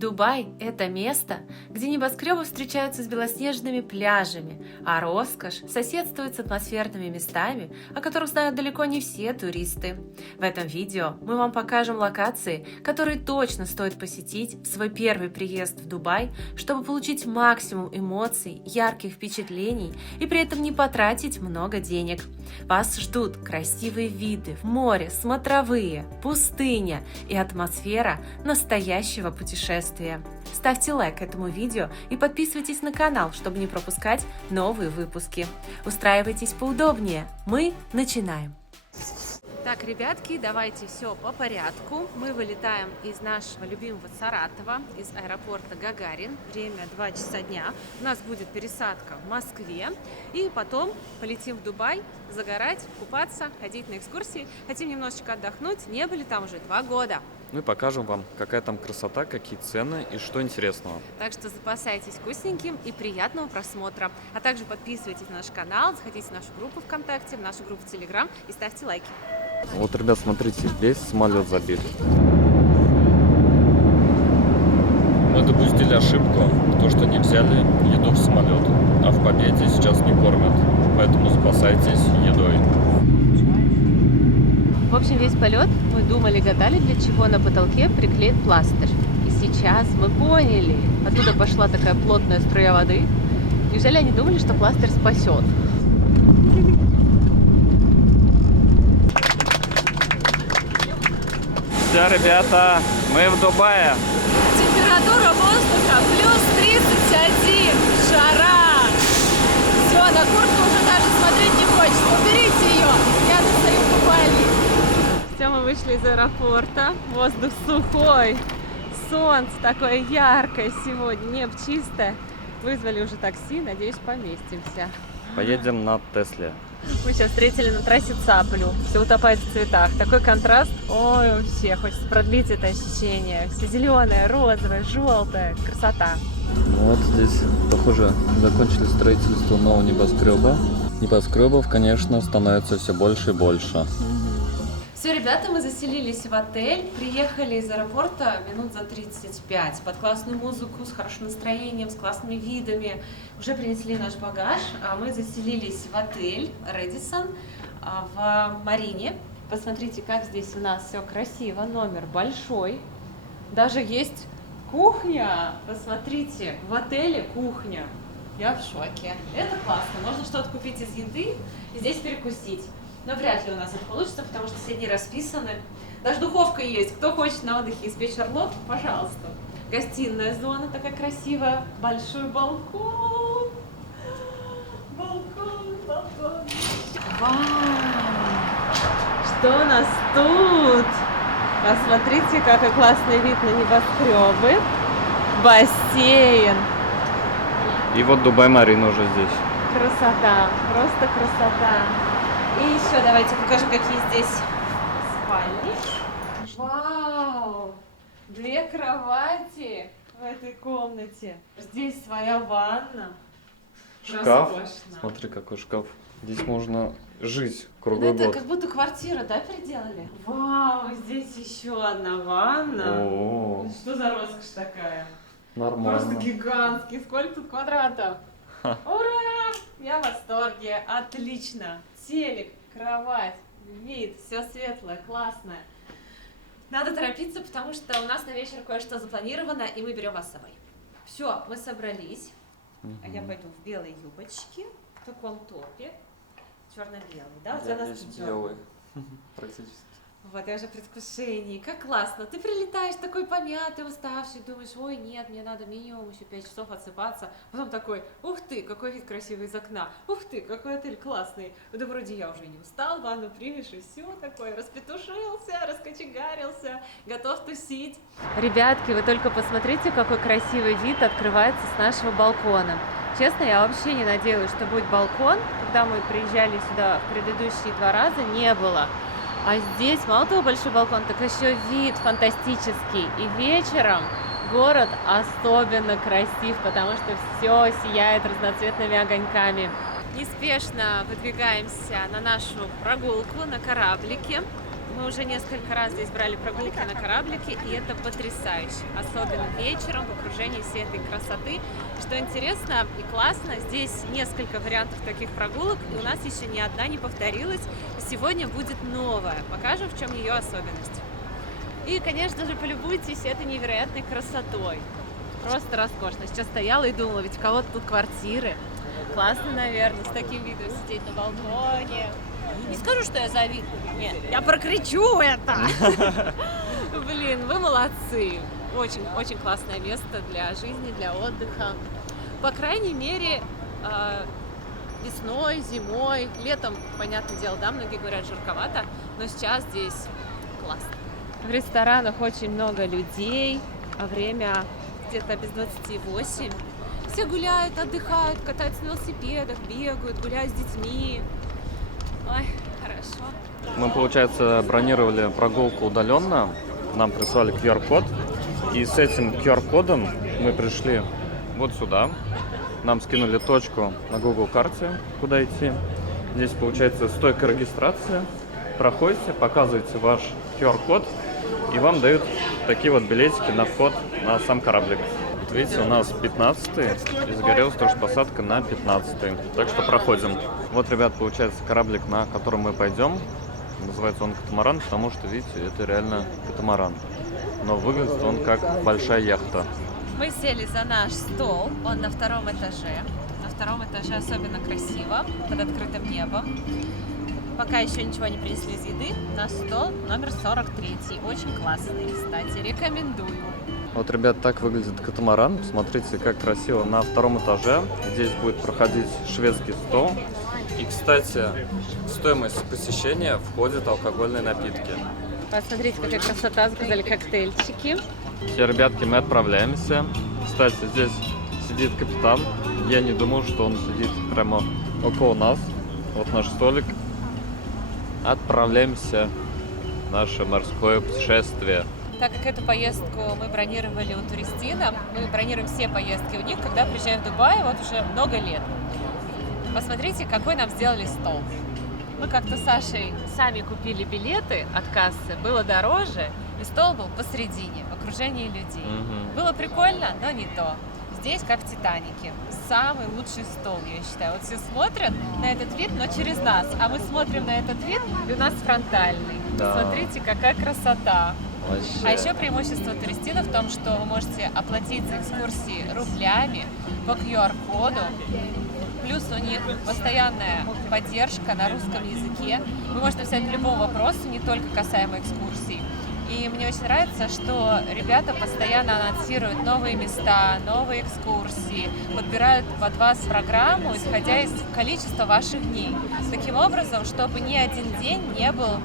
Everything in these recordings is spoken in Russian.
Дубай – это место, где небоскребы встречаются с белоснежными пляжами, а роскошь соседствует с атмосферными местами, о которых знают далеко не все туристы. В этом видео мы вам покажем локации, которые точно стоит посетить в свой первый приезд в Дубай, чтобы получить максимум эмоций, ярких впечатлений и при этом не потратить много денег. Вас ждут красивые виды в море, смотровые, пустыня и атмосфера настоящего путешествия. Ставьте лайк этому видео и подписывайтесь на канал, чтобы не пропускать новые выпуски. Устраивайтесь поудобнее. Мы начинаем. Так, ребятки, давайте все по порядку. Мы вылетаем из нашего любимого Саратова, из аэропорта Гагарин. Время 2 часа дня. У нас будет пересадка в Москве. И потом полетим в Дубай загорать, купаться, ходить на экскурсии. Хотим немножечко отдохнуть. Не были там уже 2 года. Мы покажем вам, какая там красота, какие цены и что интересного. Так что запасайтесь вкусненьким и приятного просмотра. А также подписывайтесь на наш канал, заходите в нашу группу ВКонтакте, в нашу группу в Телеграм и ставьте лайки. Вот, ребят, смотрите, здесь самолет забит. Мы допустили ошибку, то что не взяли еду в самолет, а в Победе сейчас не кормят, поэтому запасайтесь едой. В общем, весь полет мы думали, гадали, для чего на потолке приклеит пластырь. И сейчас мы поняли, оттуда пошла такая плотная струя воды. Неужели они думали, что пластырь спасет? Все, ребята, мы в Дубае. Температура воздуха плюс 31. Жара! Все, на куртку уже даже смотреть не хочется. Уберите ее, я достаю купальник. Все, мы вышли из аэропорта. Воздух сухой, солнце такое яркое сегодня, небо чистое. Вызвали уже такси, надеюсь, поместимся. Поедем на Тесле. Мы сейчас встретили на трассе цаплю. Все утопает в цветах. Такой контраст. Ой, вообще, хочется продлить это ощущение. Все зеленое, розовое, желтое. Красота. Вот здесь, похоже, закончили строительство нового небоскреба. Небоскребов, конечно, становится все больше и больше. Все, ребята, мы заселились в отель, приехали из аэропорта минут за 35, под классную музыку, с хорошим настроением, с классными видами. Уже принесли наш багаж, а мы заселились в отель Рэдиссон в Марине. Посмотрите, как здесь у нас все красиво, номер большой. Даже есть кухня, посмотрите, в отеле кухня. Я в шоке. Это классно, можно что-то купить из еды и здесь перекусить. Но вряд ли у нас это получится, потому что все дни расписаны. Даже духовка есть. Кто хочет на отдыхе испечь шарлотку, пожалуйста. Гостиная зона такая красивая. Большой балкон. Балкон. Вау! Что у нас тут? Посмотрите, какой классный вид на небоскребы. Бассейн. И вот Дубай-Марина уже здесь. Красота. Просто красота. И еще давайте покажем, какие здесь спальни. Вау! 2 кровати в этой комнате. Здесь своя ванна. Шкаф. Роскошно. Смотри, какой шкаф. Здесь можно жить круглый Это год. как будто квартиру, да, переделали? Вау, здесь еще одна ванна. О, Что за роскошь такая? нормально. Просто гигантский. Сколько тут квадратов? Ура! Я в восторге. Отлично. Телек, кровать, вид, все светлое, классное. Надо торопиться, потому что у нас на вечер кое-что запланировано, и мы берем вас с собой. Все, мы собрались. А я пойду в белой юбочке, в таком топе. Черно-белый, да? У тебя Я нас весь черный. белый. Практически. Вот, я уже в предвкушении. Как классно. Ты прилетаешь такой помятый, уставший, думаешь, ой, нет, мне надо минимум еще 5 часов отсыпаться. Потом такой, ух ты, какой вид красивый из окна. Ух ты, какой отель классный. Да вроде я уже не устал, ванну примешь и все такое. Распетушился, раскочегарился, готов тусить. Ребятки, вы только посмотрите, какой красивый вид открывается с нашего балкона. Честно, я вообще не надеялась, что будет балкон. Когда мы приезжали сюда в предыдущие 2 раза, не было. А здесь, мало того, большой балкон, так еще вид фантастический. И вечером город особенно красив, потому что все сияет разноцветными огоньками. Неспешно выдвигаемся на нашу прогулку на кораблике. Мы уже несколько раз здесь брали прогулки на кораблике, и это потрясающе. Особенно вечером в окружении всей этой красоты. Что интересно и классно, здесь несколько вариантов таких прогулок, и у нас еще ни одна не повторилась. Сегодня будет новая. Покажем, в чем ее особенность. И, конечно же, полюбуйтесь этой невероятной красотой. Просто роскошно. Сейчас стояла и думала, ведь у кого-то тут квартиры. Классно, наверное, с таким видом сидеть на балконе. Не скажу, что я завидую. Нет, я прокричу это. Блин, вы молодцы. Очень, очень классное место для жизни, для отдыха. По крайней мере, весной, зимой, летом, понятное дело, да, многие говорят, жарковато, но сейчас здесь классно. В ресторанах очень много людей, а время где-то без 28. Все гуляют, отдыхают, катаются на велосипедах, бегают, гуляют с детьми. Ой, хорошо. Мы, получается, бронировали прогулку удаленно. Нам прислали QR-код. И с этим QR-кодом мы пришли вот сюда. Нам скинули точку на Google карте, куда идти. Здесь, получается, стойка регистрации. Проходите, показываете ваш QR-код, и вам дают такие вот билетики на вход на сам кораблик. Вот видите, у нас 15-й, и загорелась тоже посадка на 15-й. Так что проходим. Вот, ребят, получается кораблик, на котором мы пойдем. Называется он катамаран, потому что, видите, это реально катамаран. Но выглядит он как большая яхта. Мы сели за наш стол, он на втором этаже. На втором этаже особенно красиво, под открытым небом. Пока еще ничего не принесли из еды, наш стол номер 43. Очень классный, кстати, рекомендую. Вот, ребят, так выглядит катамаран. Посмотрите, как красиво на втором этаже. Здесь будет проходить шведский стол. И, кстати, в стоимость посещения входят алкогольные напитки. Посмотрите, какая красота, заказали коктейльчики. Все, ребятки, мы отправляемся. Кстати, здесь сидит капитан. Я не думал, что он сидит прямо около нас. Вот наш столик. Отправляемся в наше морское путешествие. Так как эту поездку мы бронировали у Туристина, мы бронируем все поездки у них, когда приезжаем в Дубай, вот уже много лет. Посмотрите, какой нам сделали стол. Мы как-то с Сашей сами купили билеты от кассы, было дороже, и стол был посередине, в окружении людей. Было прикольно, но не то. Здесь, как в «Титанике», самый лучший стол, я считаю. Вот все смотрят на этот вид, но через нас, а мы смотрим на этот вид, и у нас фронтальный. Да. Смотрите, какая красота. Вообще. А еще преимущество Туристина в том, что вы можете оплатить за экскурсии рублями по QR-коду. Плюс у них постоянная поддержка на русском языке. Вы можете писать любому вопросу, не только касаемо экскурсий. И мне очень нравится, что ребята постоянно анонсируют новые места, новые экскурсии, подбирают под вас программу, исходя из количества ваших дней. Таким образом, чтобы ни один день не был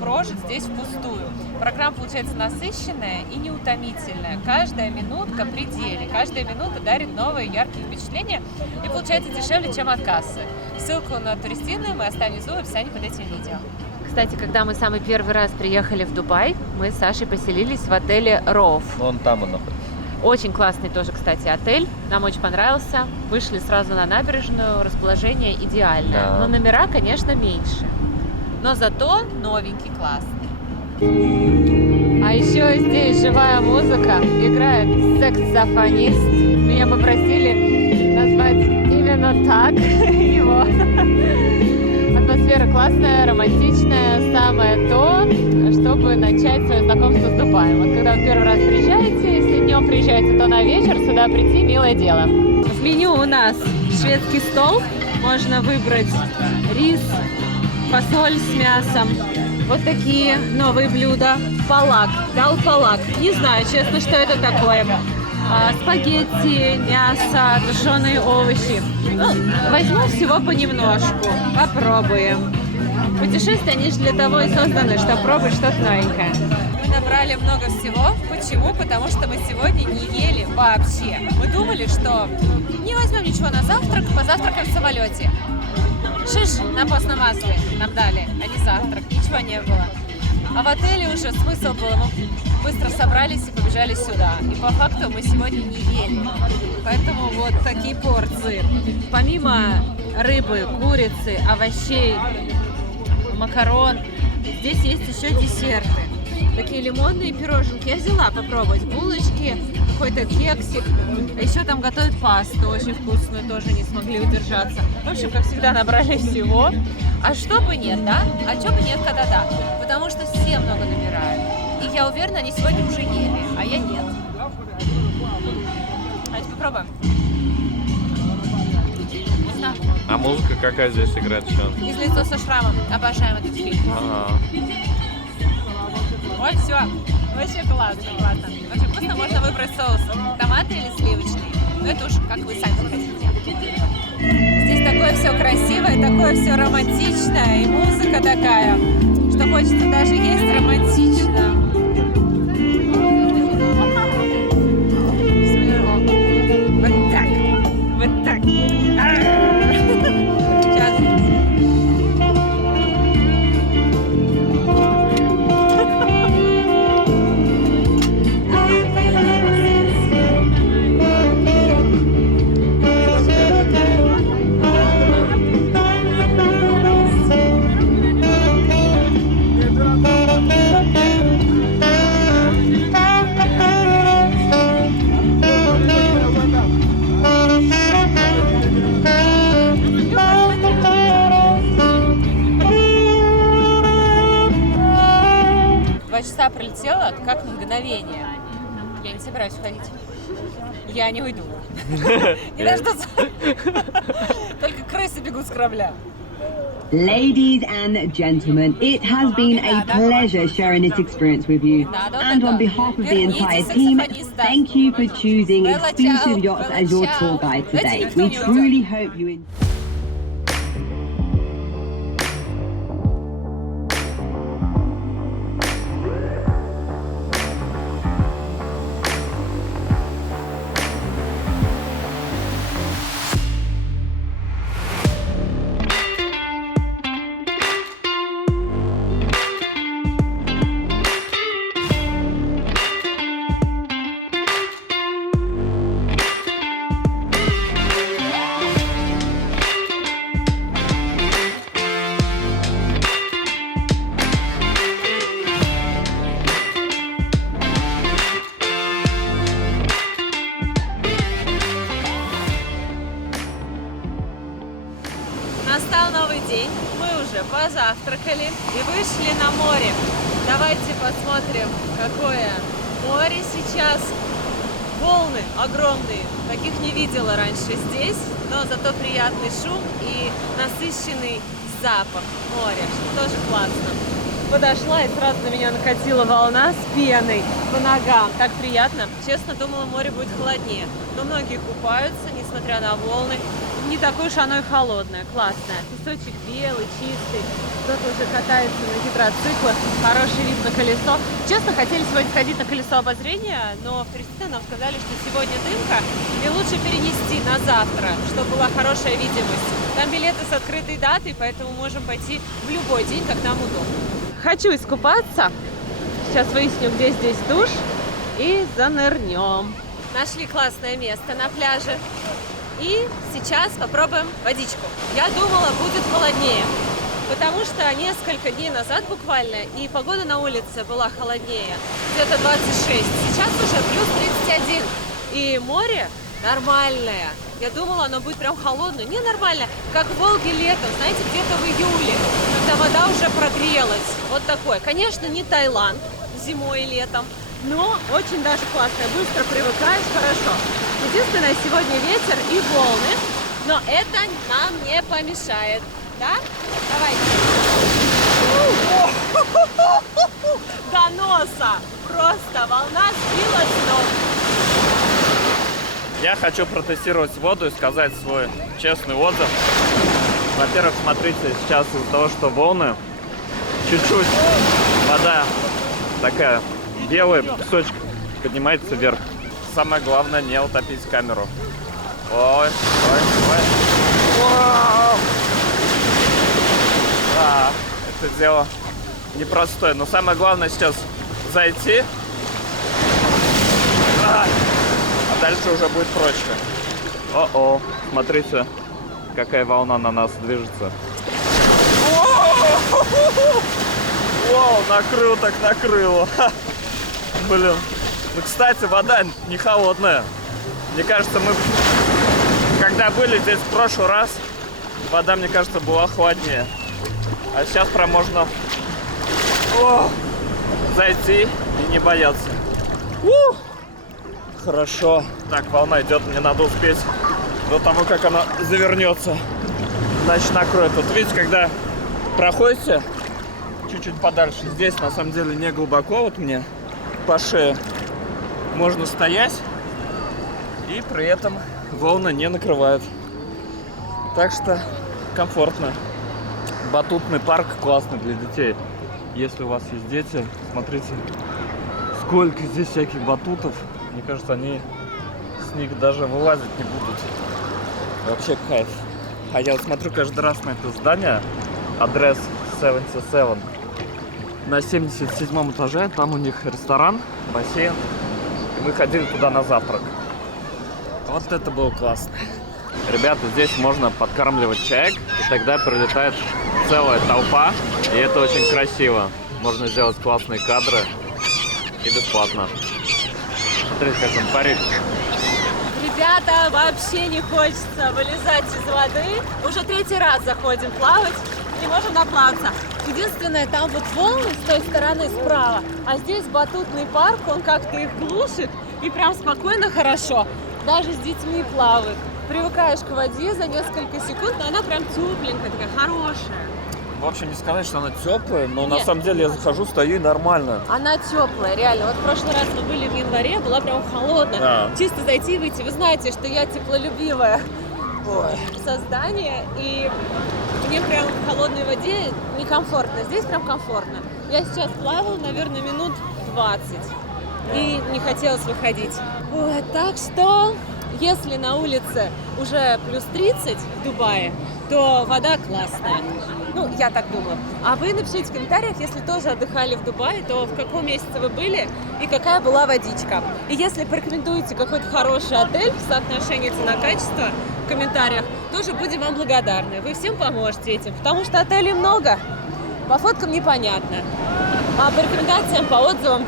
прожит здесь впустую. Программа получается насыщенная и неутомительная. Каждая минутка при деле, каждая минута дарит новые яркие впечатления и получается дешевле, чем от кассы. Ссылку на Туристину мы оставим внизу в описании под этим видео. Кстати, когда мы самый первый раз приехали в Дубай, мы с Сашей поселились в отеле Rove. Вон там он находится. Очень классный тоже, кстати, отель. Нам очень понравился. Вышли сразу на набережную, расположение идеальное. Да. Но номера, конечно, меньше. Но зато новенький, классный. А еще здесь живая музыка. Играет саксофонист. Меня попросили назвать именно так его. Атмосфера классная, романтичная, самое то, чтобы начать свое знакомство с Дубаем. Вот когда вы первый раз приезжаете, если днем приезжаете, то на вечер сюда прийти — милое дело. В меню у нас шведский стол. Можно выбрать рис, фасоль с мясом. Вот такие новые блюда. Палак, галпалак. Не знаю, честно, что это такое. Спагетти, мясо, тушеные овощи. Ну, возьму всего понемножку. Попробуем. Путешествия, они же для того и созданы, чтобы пробовать что-то новенькое. Мы набрали много всего. Почему? Потому что мы сегодня не ели вообще. Мы думали, что не возьмем ничего на завтрак, позавтракаем в самолете. Шиш на постном масле нам дали, а не завтрак. Ничего не было. А в отеле уже смысл был. Мы быстро собрались и побежали сюда. И по факту мы сегодня не ели. Поэтому вот такие порции. Помимо рыбы, курицы, овощей, макарон, Здесь есть еще десерты. Такие лимонные пироженки. Я взяла попробовать. Булочки, какой-то кексик. А еще там готовят пасту очень вкусную, тоже не смогли удержаться. В общем, как всегда, набрали всего. А что бы нет, да? А что бы нет, когда да? Потому что все много набирают. И я уверена, они сегодня уже ели, а я нет. Давайте попробуем. Вкусно. А музыка какая здесь играет сейчас? Из «Лицо со шрамом». Обожаем этот фильм. Ой, все. Вообще классно, классно. Очень вкусно. Можно выбрать соус. Томатный или сливочный. Но это уж как вы сами хотите. Здесь такое все красивое, такое все романтичное. И музыка такая, что хочется даже есть романтично. Вот так. Вот так. Сейчас. Часа пролетело как мгновение. Я не собираюсь уходить. Я не уйду. Не дождутся. Только крысы бегут с корабля. Ladies and gentlemen, it has been a pleasure sharing this experience with you. And on behalf of the entire team, thank you for choosing Exclusive Yachts as your tour guide today. We truly hope you enjoy. Настал новый день, мы уже позавтракали и вышли на море. Давайте посмотрим, какое море сейчас. Волны огромные, таких не видела раньше здесь, но зато приятный шум и насыщенный запах моря, что тоже классно. Подошла и сразу на меня накатила волна с пеной по ногам. Так приятно. Честно, думала, море будет холоднее. Но многие купаются, несмотря на волны. Не такое уж оно и холодное, классное. Песочек белый, чистый. Кто-то уже катается на гидроциклах. Хороший вид на колесо. Честно, хотели сегодня сходить на колесо обозрения, но в Трестине нам сказали, что сегодня дымка, и лучше перенести на завтра, чтобы была хорошая видимость. Там билеты с открытой датой, поэтому можем пойти в любой день, как нам удобно. Хочу искупаться. Сейчас выясню, где здесь душ, и занырнем. Нашли классное место на пляже. И сейчас попробуем водичку. Я думала, будет холоднее, потому что несколько дней назад буквально и погода на улице была холоднее, где-то 26. Сейчас уже плюс 31. И море нормальное. Я думала, оно будет прям холодное. Не нормально, как в Волге летом, знаете, где-то в июле, когда вода уже прогрелась. Вот такое. Конечно, не Таиланд зимой и летом, но очень даже классное. Быстро привыкаешь, хорошо. Единственное, сегодня ветер и волны, но это нам не помешает. Да? Давайте. До носа. Просто волна сбила с ног. Я хочу протестировать воду и сказать свой честный отзыв. Во-первых, смотрите, сейчас из-за того, что волны, чуть-чуть вода такая белая, песочек поднимается вверх. Самое главное, не утопить камеру. Ой, ой, ой. Вау! Да, это дело непростое. Но самое главное сейчас зайти. А дальше уже будет проще. О-о, смотрите, какая волна на нас движется. Вау, накрыл так накрыло. Блин. Ну, кстати, вода не холодная. Мне кажется, мы, когда были здесь в прошлый раз, вода, мне кажется, была холоднее. А сейчас прям можно зайти и не бояться. Хорошо. Так, волна идет, мне надо успеть до того, как она завернется. Значит, накроет. Вот видите, когда проходите чуть-чуть подальше, здесь на самом деле не глубоко, вот мне по шее можно стоять, и при этом волны не накрывают. Так что комфортно. Батутный парк классный для детей. Если у вас есть дети, смотрите, сколько здесь всяких батутов. Мне кажется, они с них даже вылазить не будут. Вообще кайф. А я вот смотрю каждый раз на это здание, адрес 77. На 77 этаже, там у них ресторан, бассейн. И мы ходили туда на завтрак. Вот это было классно. Ребята, здесь можно подкармливать чаек, и тогда прилетает целая толпа, и это очень красиво. Можно сделать классные кадры и бесплатно. Смотрите, как он парит. Ребята, вообще не хочется вылезать из воды. Уже 3-й раз заходим плавать, не можем наплаваться. Единственное, там вот волны с той стороны справа, а здесь батутный парк, он как-то их глушит, и прям спокойно, хорошо. Даже с детьми плавают. Привыкаешь к воде за несколько секунд, но она прям тепленькая, такая хорошая. В общем, не сказать, что она теплая, но Нет. на самом деле я захожу, стою и нормально. Она теплая, реально. Вот в прошлый раз мы были в январе, была прям холодная. Да. Чисто зайти и выйти. Вы знаете, что я теплолюбивое создание, и мне прям в холодной воде некомфортно. Здесь прям комфортно. Я сейчас плавала, наверное, минут 20. И не хотелось выходить. Вот, так что, если на улице уже плюс 30 в Дубае, то вода классная. Ну, я так думаю. А вы напишите в комментариях, если тоже отдыхали в Дубае, то в каком месяце вы были и какая была водичка. И если порекомендуете какой-то хороший отель в соотношении цена-качество в комментариях, тоже будем вам благодарны. Вы всем поможете этим, потому что отелей много, по фоткам непонятно. А по рекомендациям, по отзывам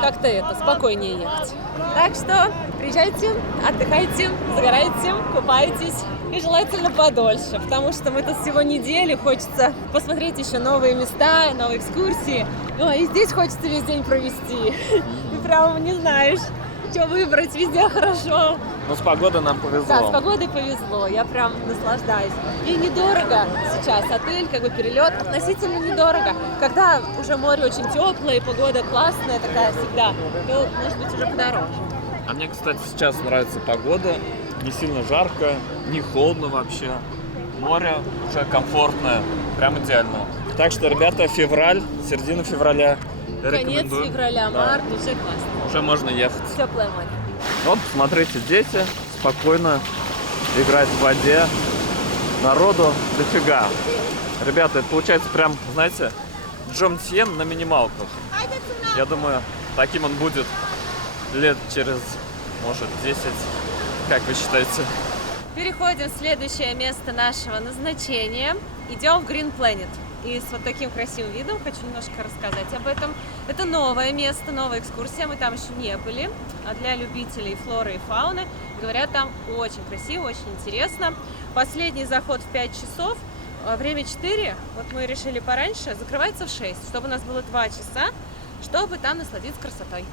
как-то спокойнее ехать. Так что приезжайте, отдыхайте, загорайте, купайтесь. И желательно подольше, потому что мы тут всего неделю, хочется посмотреть еще новые места, новые экскурсии. Ну, и здесь хочется весь день провести. И прям не знаешь, что выбрать, везде хорошо. Но с погодой нам повезло. Да, с погодой повезло, я прям наслаждаюсь. И недорого сейчас, отель, как бы перелет относительно недорого. Когда уже море очень теплое и погода классная такая всегда, то может быть уже подороже. А мне, кстати, сейчас нравится погода. Не сильно жарко, не холодно вообще. Море уже комфортное, прям идеально. Так что, ребята, февраль, середина февраля. Конец февраля, март, уже классно. Уже можно ехать. Теплое море. Вот, смотрите, дети спокойно играют в воде. Народу дофига. Ребята, это получается прям, знаете, Джомтьен на минималках. Я думаю, таким он будет лет через, может, 10. Как вы считаете? Переходим в следующее место нашего назначения. Идем в Green Planet. И с вот таким красивым видом хочу немножко рассказать об этом. Это новое место, новая экскурсия. Мы там еще не были. А для любителей флоры и фауны, говорят, там очень красиво, очень интересно. Последний заход в 5 часов. Время 4. Вот мы решили пораньше. Закрывается в 6, чтобы у нас было 2 часа, чтобы там насладиться красотой.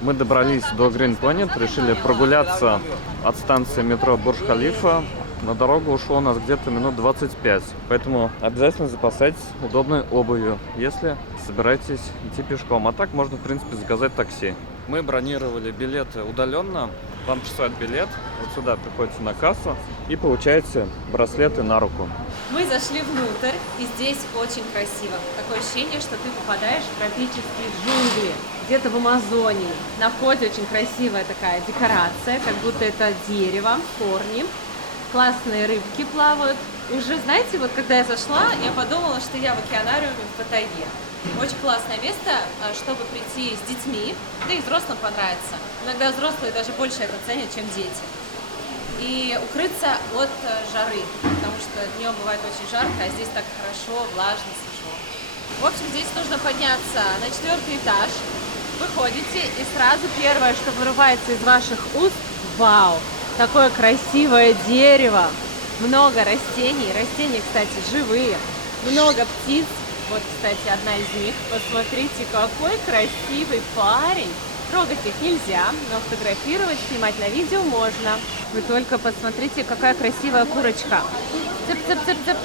Мы добрались до Green Planet, решили прогуляться от станции метро Бурдж-Халифа. На дорогу ушло у нас где-то минут 25, поэтому обязательно запасайтесь удобной обувью, если собираетесь идти пешком. А так можно, в принципе, заказать такси. Мы бронировали билеты удаленно, вам присылают билет, вот сюда приходите на кассу и получаете браслеты на руку. Мы зашли внутрь, и здесь очень красиво. Такое ощущение, что ты попадаешь в тропические джунгли, где-то в Амазонии. На входе очень красивая такая декорация, как будто это дерево, корни. Классные рыбки плавают. Уже, знаете, вот когда я зашла, я подумала, что я в океанариуме в Паттайе. Очень классное место, чтобы прийти с детьми, да и взрослым понравится. Иногда взрослые даже больше это ценят, чем дети. И укрыться от жары, потому что днем бывает очень жарко, а здесь так хорошо, влажно, свежо. В общем, здесь нужно подняться на 4-й этаж. Выходите, и сразу первое, что вырывается из ваших уст, вау, такое красивое дерево, много растений, растения, кстати, живые, много птиц. Вот, кстати, одна из них. Посмотрите, какой красивый парень. Трогать их нельзя, но фотографировать, снимать на видео можно. Вы только посмотрите, какая красивая курочка. Цып-цып-цып-цып.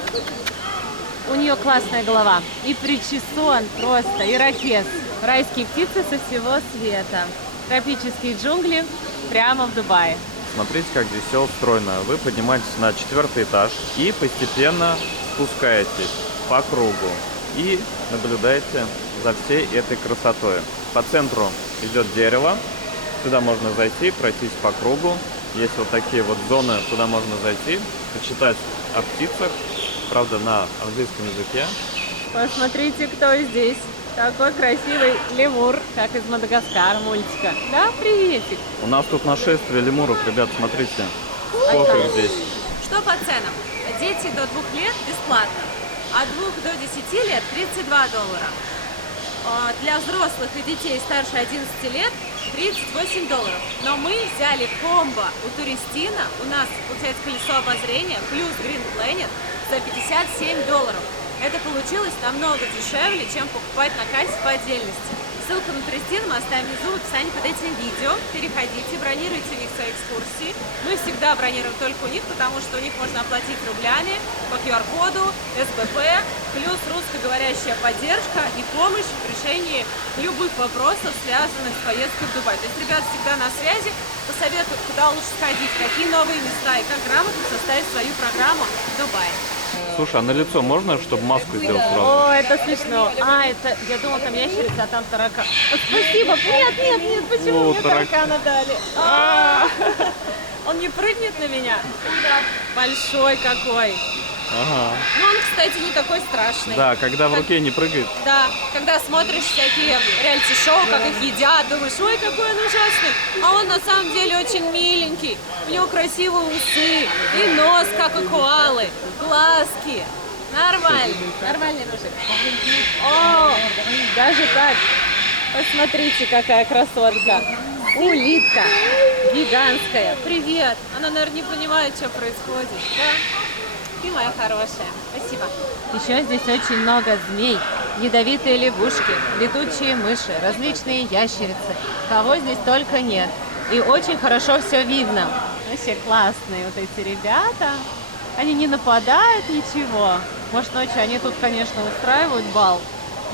У нее классная голова. И причесон просто, ирокез. Райские птицы со всего света. Тропические джунгли прямо в Дубае. Смотрите, как здесь все устроено. Вы поднимаетесь на 4-й этаж и постепенно спускаетесь по кругу. И наблюдаете за всей этой красотой. По центру идет дерево. Сюда можно зайти, пройтись по кругу. Есть вот такие вот зоны, куда можно зайти, почитать о птицах. Правда, на английском языке. Посмотрите, кто здесь. Такой красивый лемур, как из Мадагаскара мультика. Да, приветик. У нас тут нашествие лемуров, ребят, смотрите. Сколько их здесь. Что по ценам? Дети до 2 лет бесплатно. От 2 до 10 лет $32. Для взрослых и детей старше 11 лет $38. Но мы взяли комбо у Туристина. У нас получается колесо обозрения плюс Green Planet за $57. Это получилось намного дешевле, чем покупать на кассе по отдельности. Ссылку на Туристин мы оставим внизу в описании под этим видео. Переходите, бронируйте у них свои экскурсии. Мы всегда бронируем только у них, потому что у них можно оплатить рублями по QR-коду, СБП, плюс русскоговорящая поддержка и помощь в решении любых вопросов, связанных с поездкой в Дубай. То есть ребята всегда на связи, посоветуют, куда лучше сходить, какие новые места и как грамотно составить свою программу в Дубае. Слушай, а на лицо можно, чтобы маску сделать сразу? О, это смешно. Это, я думала, там ящерица, а там таракан. Спасибо. Нет, почему мне таракана дали? Он не прыгнет на меня? Большой какой. Ага. Ну, он, кстати, не такой страшный. Да, когда в руке не прыгает. Да, когда смотришь всякие реалити-шоу, как их едят, думаешь, ой, какой он ужасный. А он на самом деле очень миленький. У него красивые усы и нос, как у коалы, глазки. Нормальный мужик. О, даже так. Посмотрите, какая красотка. Улитка гигантская. Привет. Она, наверное, не понимает, что происходит. Да? Ты моя хорошая. Спасибо. Еще здесь очень много змей, ядовитые лягушки, летучие мыши, различные ящерицы. Кого здесь только нет. И очень хорошо все видно. Вообще классные вот эти ребята. Они не нападают, ничего. Может, ночью они тут, конечно, устраивают бал,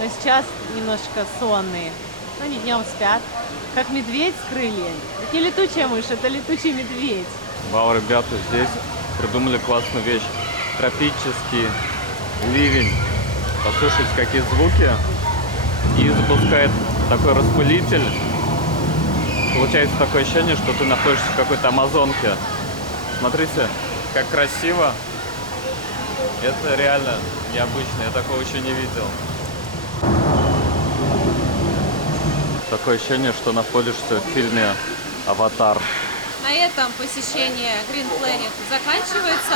но сейчас немножечко сонные. Но они днем спят. Как медведь с крыльями. Это не летучая мышь, это летучий медведь. Вау, ребята, здесь придумали классную вещь. Тропический ливень. Послушайте, какие звуки. И запускает такой распылитель. Получается такое ощущение, что ты находишься в какой-то амазонке. Смотрите, как красиво. Это реально необычно. Я такого еще не видел. Такое ощущение, что находишься в фильме «Аватар». На этом посещение Green Planet заканчивается.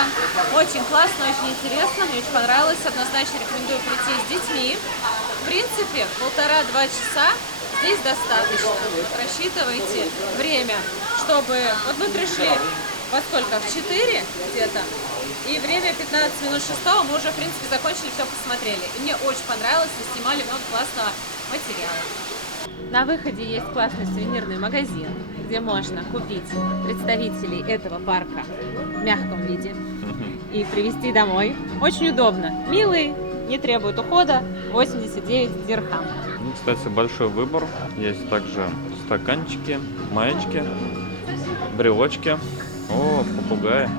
Очень классно, очень интересно, мне очень понравилось. Однозначно рекомендую прийти с детьми. В принципе, 1,5-2 часа здесь достаточно. Рассчитывайте время, чтобы... Вот мы пришли во сколько? В 4 где-то. И время 15 минут 6 мы уже, в принципе, закончили, все посмотрели. И мне очень понравилось, и снимали много классного материала. На выходе есть классный сувенирный магазин, где можно купить представителей этого парка в мягком виде и привезти домой. Очень удобно. Милый, не требует ухода, 89 дирхам. Ну, кстати, большой выбор. Есть также стаканчики, маечки, брелочки. О, попугаи.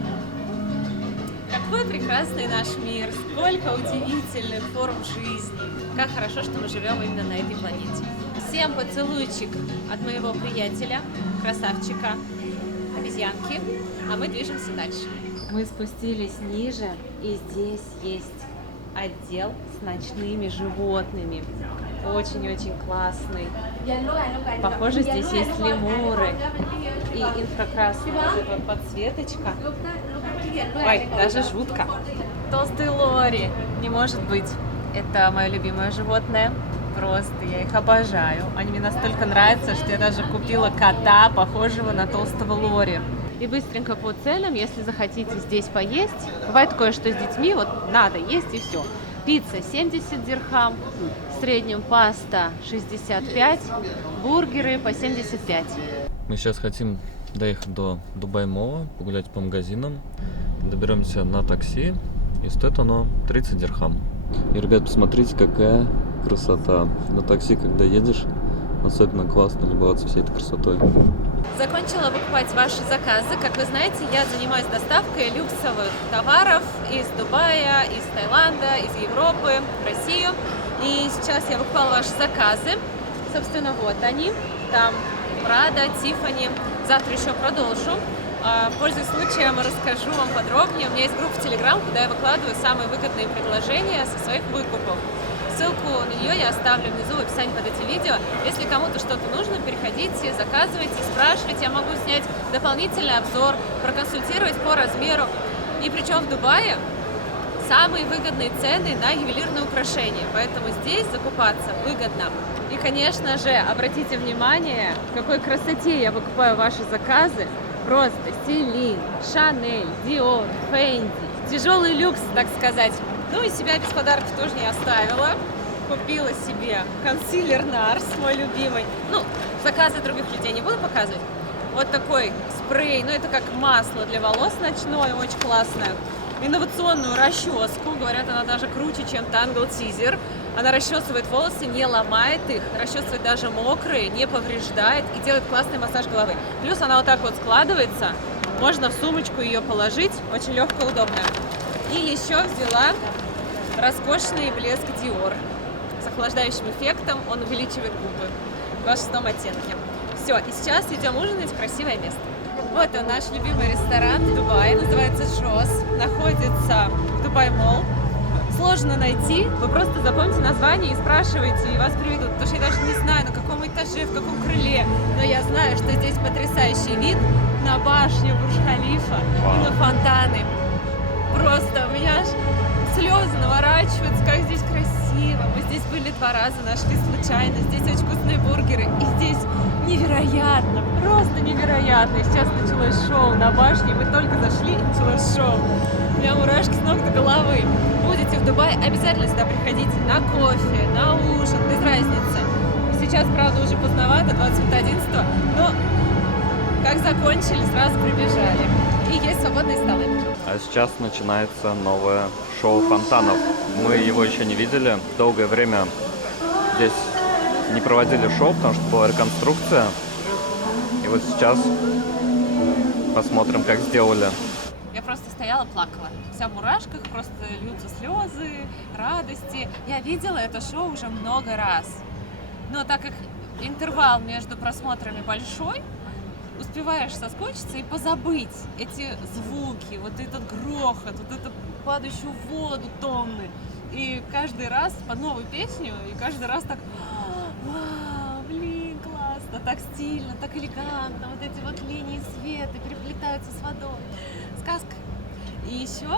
Какой прекрасный наш мир, сколько удивительных форм жизни. Как хорошо, что мы живем именно на этой планете. Всем поцелуйчик от моего приятеля, красавчика, обезьянки, а мы движемся дальше. Мы спустились ниже, и здесь есть отдел с ночными животными. Очень-очень классный. Похоже, здесь есть лемуры и инфракрасная вот эта подсветочка. Ой, даже жутко. Толстый Лори, не может быть. это мое любимое животное. Просто я их обожаю. Они мне настолько нравятся, что я даже купила кота, похожего на толстого Лори. И быстренько по ценам, если захотите здесь поесть. Бывает такое, что с детьми вот надо есть и все. Пицца 70 дирхам, в среднем паста 65, бургеры по 75. Мы сейчас хотим доехать до Дубай-Мола, погулять по магазинам. Доберемся на такси, и стоит оно 30 дирхам. И, ребят, посмотрите, какая красота. На такси, когда едешь, особенно классно любоваться всей этой красотой. Закончила выкупать ваши заказы. Как вы знаете, я занимаюсь доставкой люксовых товаров из Дубая, из Таиланда, из Европы в Россию. И сейчас я выкупала ваши заказы. Собственно, вот они. Там Прада, Тиффани. Завтра еще продолжу. Пользуясь случаем, расскажу вам подробнее. У меня есть группа в Telegram, куда я выкладываю самые выгодные предложения со своих выкупов. Ссылку на нее я оставлю внизу в описании под этим видео. Если кому-то что-то нужно, переходите, заказывайте, спрашивайте. Я могу снять дополнительный обзор, проконсультировать по размеру. И причем в Дубае самые выгодные цены на ювелирные украшения. Поэтому здесь закупаться выгодно. И, конечно же, обратите внимание, в какой красоте я выкупаю ваши заказы. Просто Селин, Шанель, Диор, Фенди. Тяжелый люкс, так сказать. Ну и себя без подарков тоже не оставила. Купила себе консилер Нарс, мой любимый. Ну, заказы других людей не буду показывать. Вот такой спрей, ну это как масло для волос ночное, очень классное. Инновационную расческу, говорят, она даже круче, чем Tangle Teaser. Она расчесывает волосы, не ломает их, расчесывает даже мокрые, не повреждает и делает классный массаж головы. Плюс она вот так вот складывается, можно в сумочку ее положить, очень легкая, удобная. И еще взяла роскошный блеск Dior с охлаждающим эффектом, он увеличивает губы в 26 оттенке. Все, и сейчас идем ужинать в красивое место. Вот он, наш любимый ресторан в Дубае, называется Джос, находится в Дубай-Молл. Сложно найти, вы просто запомните название и спрашивайте, и вас приведут, потому что я даже не знаю, на каком этаже, в каком крыле, но я знаю, что здесь потрясающий вид на башню Бурдж-Халифа и на фонтаны. Просто у меня аж слезы наворачиваются, как здесь красиво. Мы здесь были 2 раза, нашли случайно, здесь очень вкусные бургеры, и здесь невероятно, просто невероятно. И сейчас началось шоу на башне, мы только зашли, и началось шоу. У меня мурашки с ног до головы. Будете в Дубае, обязательно сюда приходите на кофе, на ужин, без разницы. Сейчас, правда, уже поздновато, 20:11, но как закончили, сразу прибежали. И есть свободные столы. А сейчас начинается новое шоу фонтанов. Мы его еще не видели. Долгое время здесь не проводили шоу, потому что была реконструкция. И вот сейчас посмотрим, как сделали. Я просто стояла, плакала. Вся в мурашках, просто льются слезы, радости. Я видела это шоу уже много раз. Но так как интервал между просмотрами большой, успеваешь соскучиться и позабыть эти звуки, вот этот грохот, вот эту падающую воду тонны. И каждый раз под новую песню, и каждый раз так: вау, блин, классно, так стильно, так элегантно, вот эти вот линии света переплетаются с водой. Сказка. И еще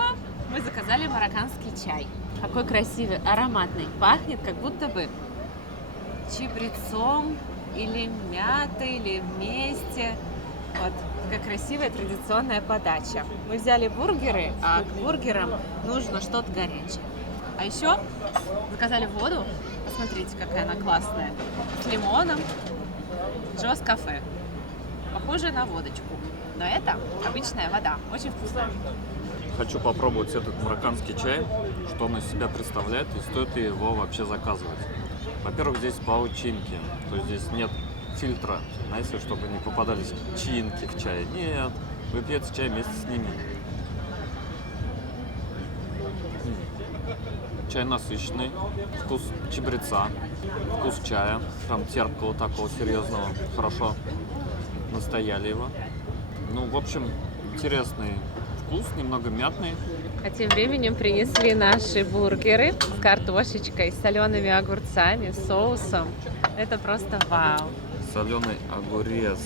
мы заказали марокканский чай. Какой красивый, ароматный. Пахнет как будто бы чабрецом или мятой, или вместе. Вот такая красивая традиционная подача. Мы взяли бургеры, а к бургерам нужно что-то горячее. А еще заказали воду. Посмотрите, какая она классная. С лимоном. Джос кафе. Похожая на водочку. Но это обычная вода. Очень вкусная. Хочу попробовать этот марокканский чай, что он из себя представляет и стоит ли его вообще заказывать. Во-первых, здесь паучинки, то есть здесь нет фильтра, знаете, чтобы не попадались чинки в чай. Нет, вы пьете чай вместе с ними. Чай насыщенный, вкус чабреца, вкус чая, прям терпкого такого серьезного, хорошо настояли его. Ну, в общем, интересный вкус, немного мятный. А тем временем принесли наши бургеры с картошечкой, с солеными огурцами, соусом. Это просто вау. Соленый огурец,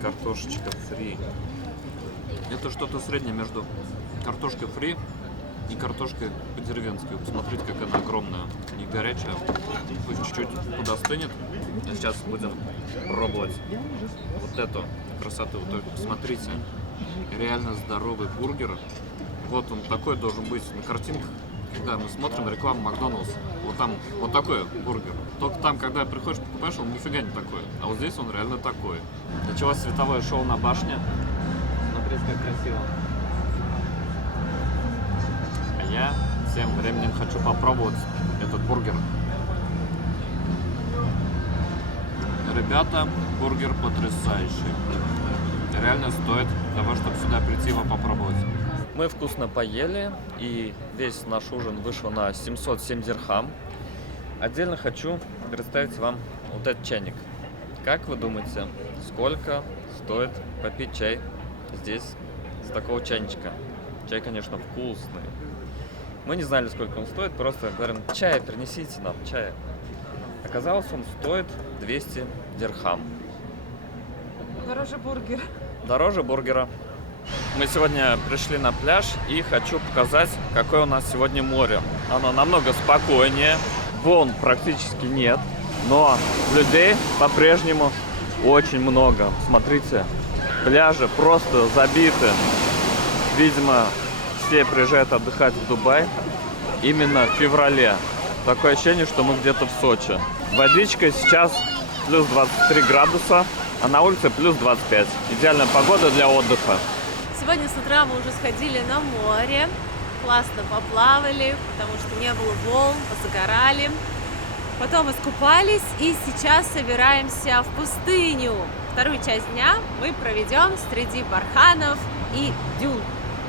картошечка фри. Это что-то среднее между картошкой фри и картошкой по-деревенски. Посмотрите, как она огромная, не горячая. Пусть чуть-чуть подостынет. А сейчас будем пробовать вот эту красоту. Вы только посмотрите. Реально здоровый бургер. Вот он такой должен быть на картинках. Когда мы смотрим рекламу Макдоналдс, вот там вот такой бургер. Только там, когда приходишь, покупаешь, он нифига не такой. А вот здесь он реально такой. Началось световое шоу на башне. Смотрите, как красиво. А я тем временем хочу попробовать этот бургер. Ребята, бургер потрясающий. Реально стоит того, чтобы сюда прийти его попробовать. Мы вкусно поели, и весь наш ужин вышел на 707 дирхам. Отдельно хочу представить вам вот этот чайник. Как вы думаете, сколько стоит попить чай здесь с такого чайничка? Чай, конечно, вкусный. Мы не знали, сколько он стоит, просто говорим: чай, принесите нам чая. Оказалось, он стоит 200 дирхам. Дороже бургер. Дороже бургера. Мы сегодня пришли на пляж и хочу показать, какое у нас сегодня море. Оно намного спокойнее, волн практически нет, но людей по-прежнему очень много. Смотрите, пляжи просто забиты. Видимо, все приезжают отдыхать в Дубай именно в феврале. Такое ощущение, что мы где-то в Сочи. Водичка сейчас плюс 23 градуса, а на улице плюс 25. Идеальная погода для отдыха. Сегодня с утра мы уже сходили на море, классно поплавали, потому что не было волн, позагорали. Потом искупались и сейчас собираемся в пустыню. Вторую часть дня мы проведем среди барханов и дюн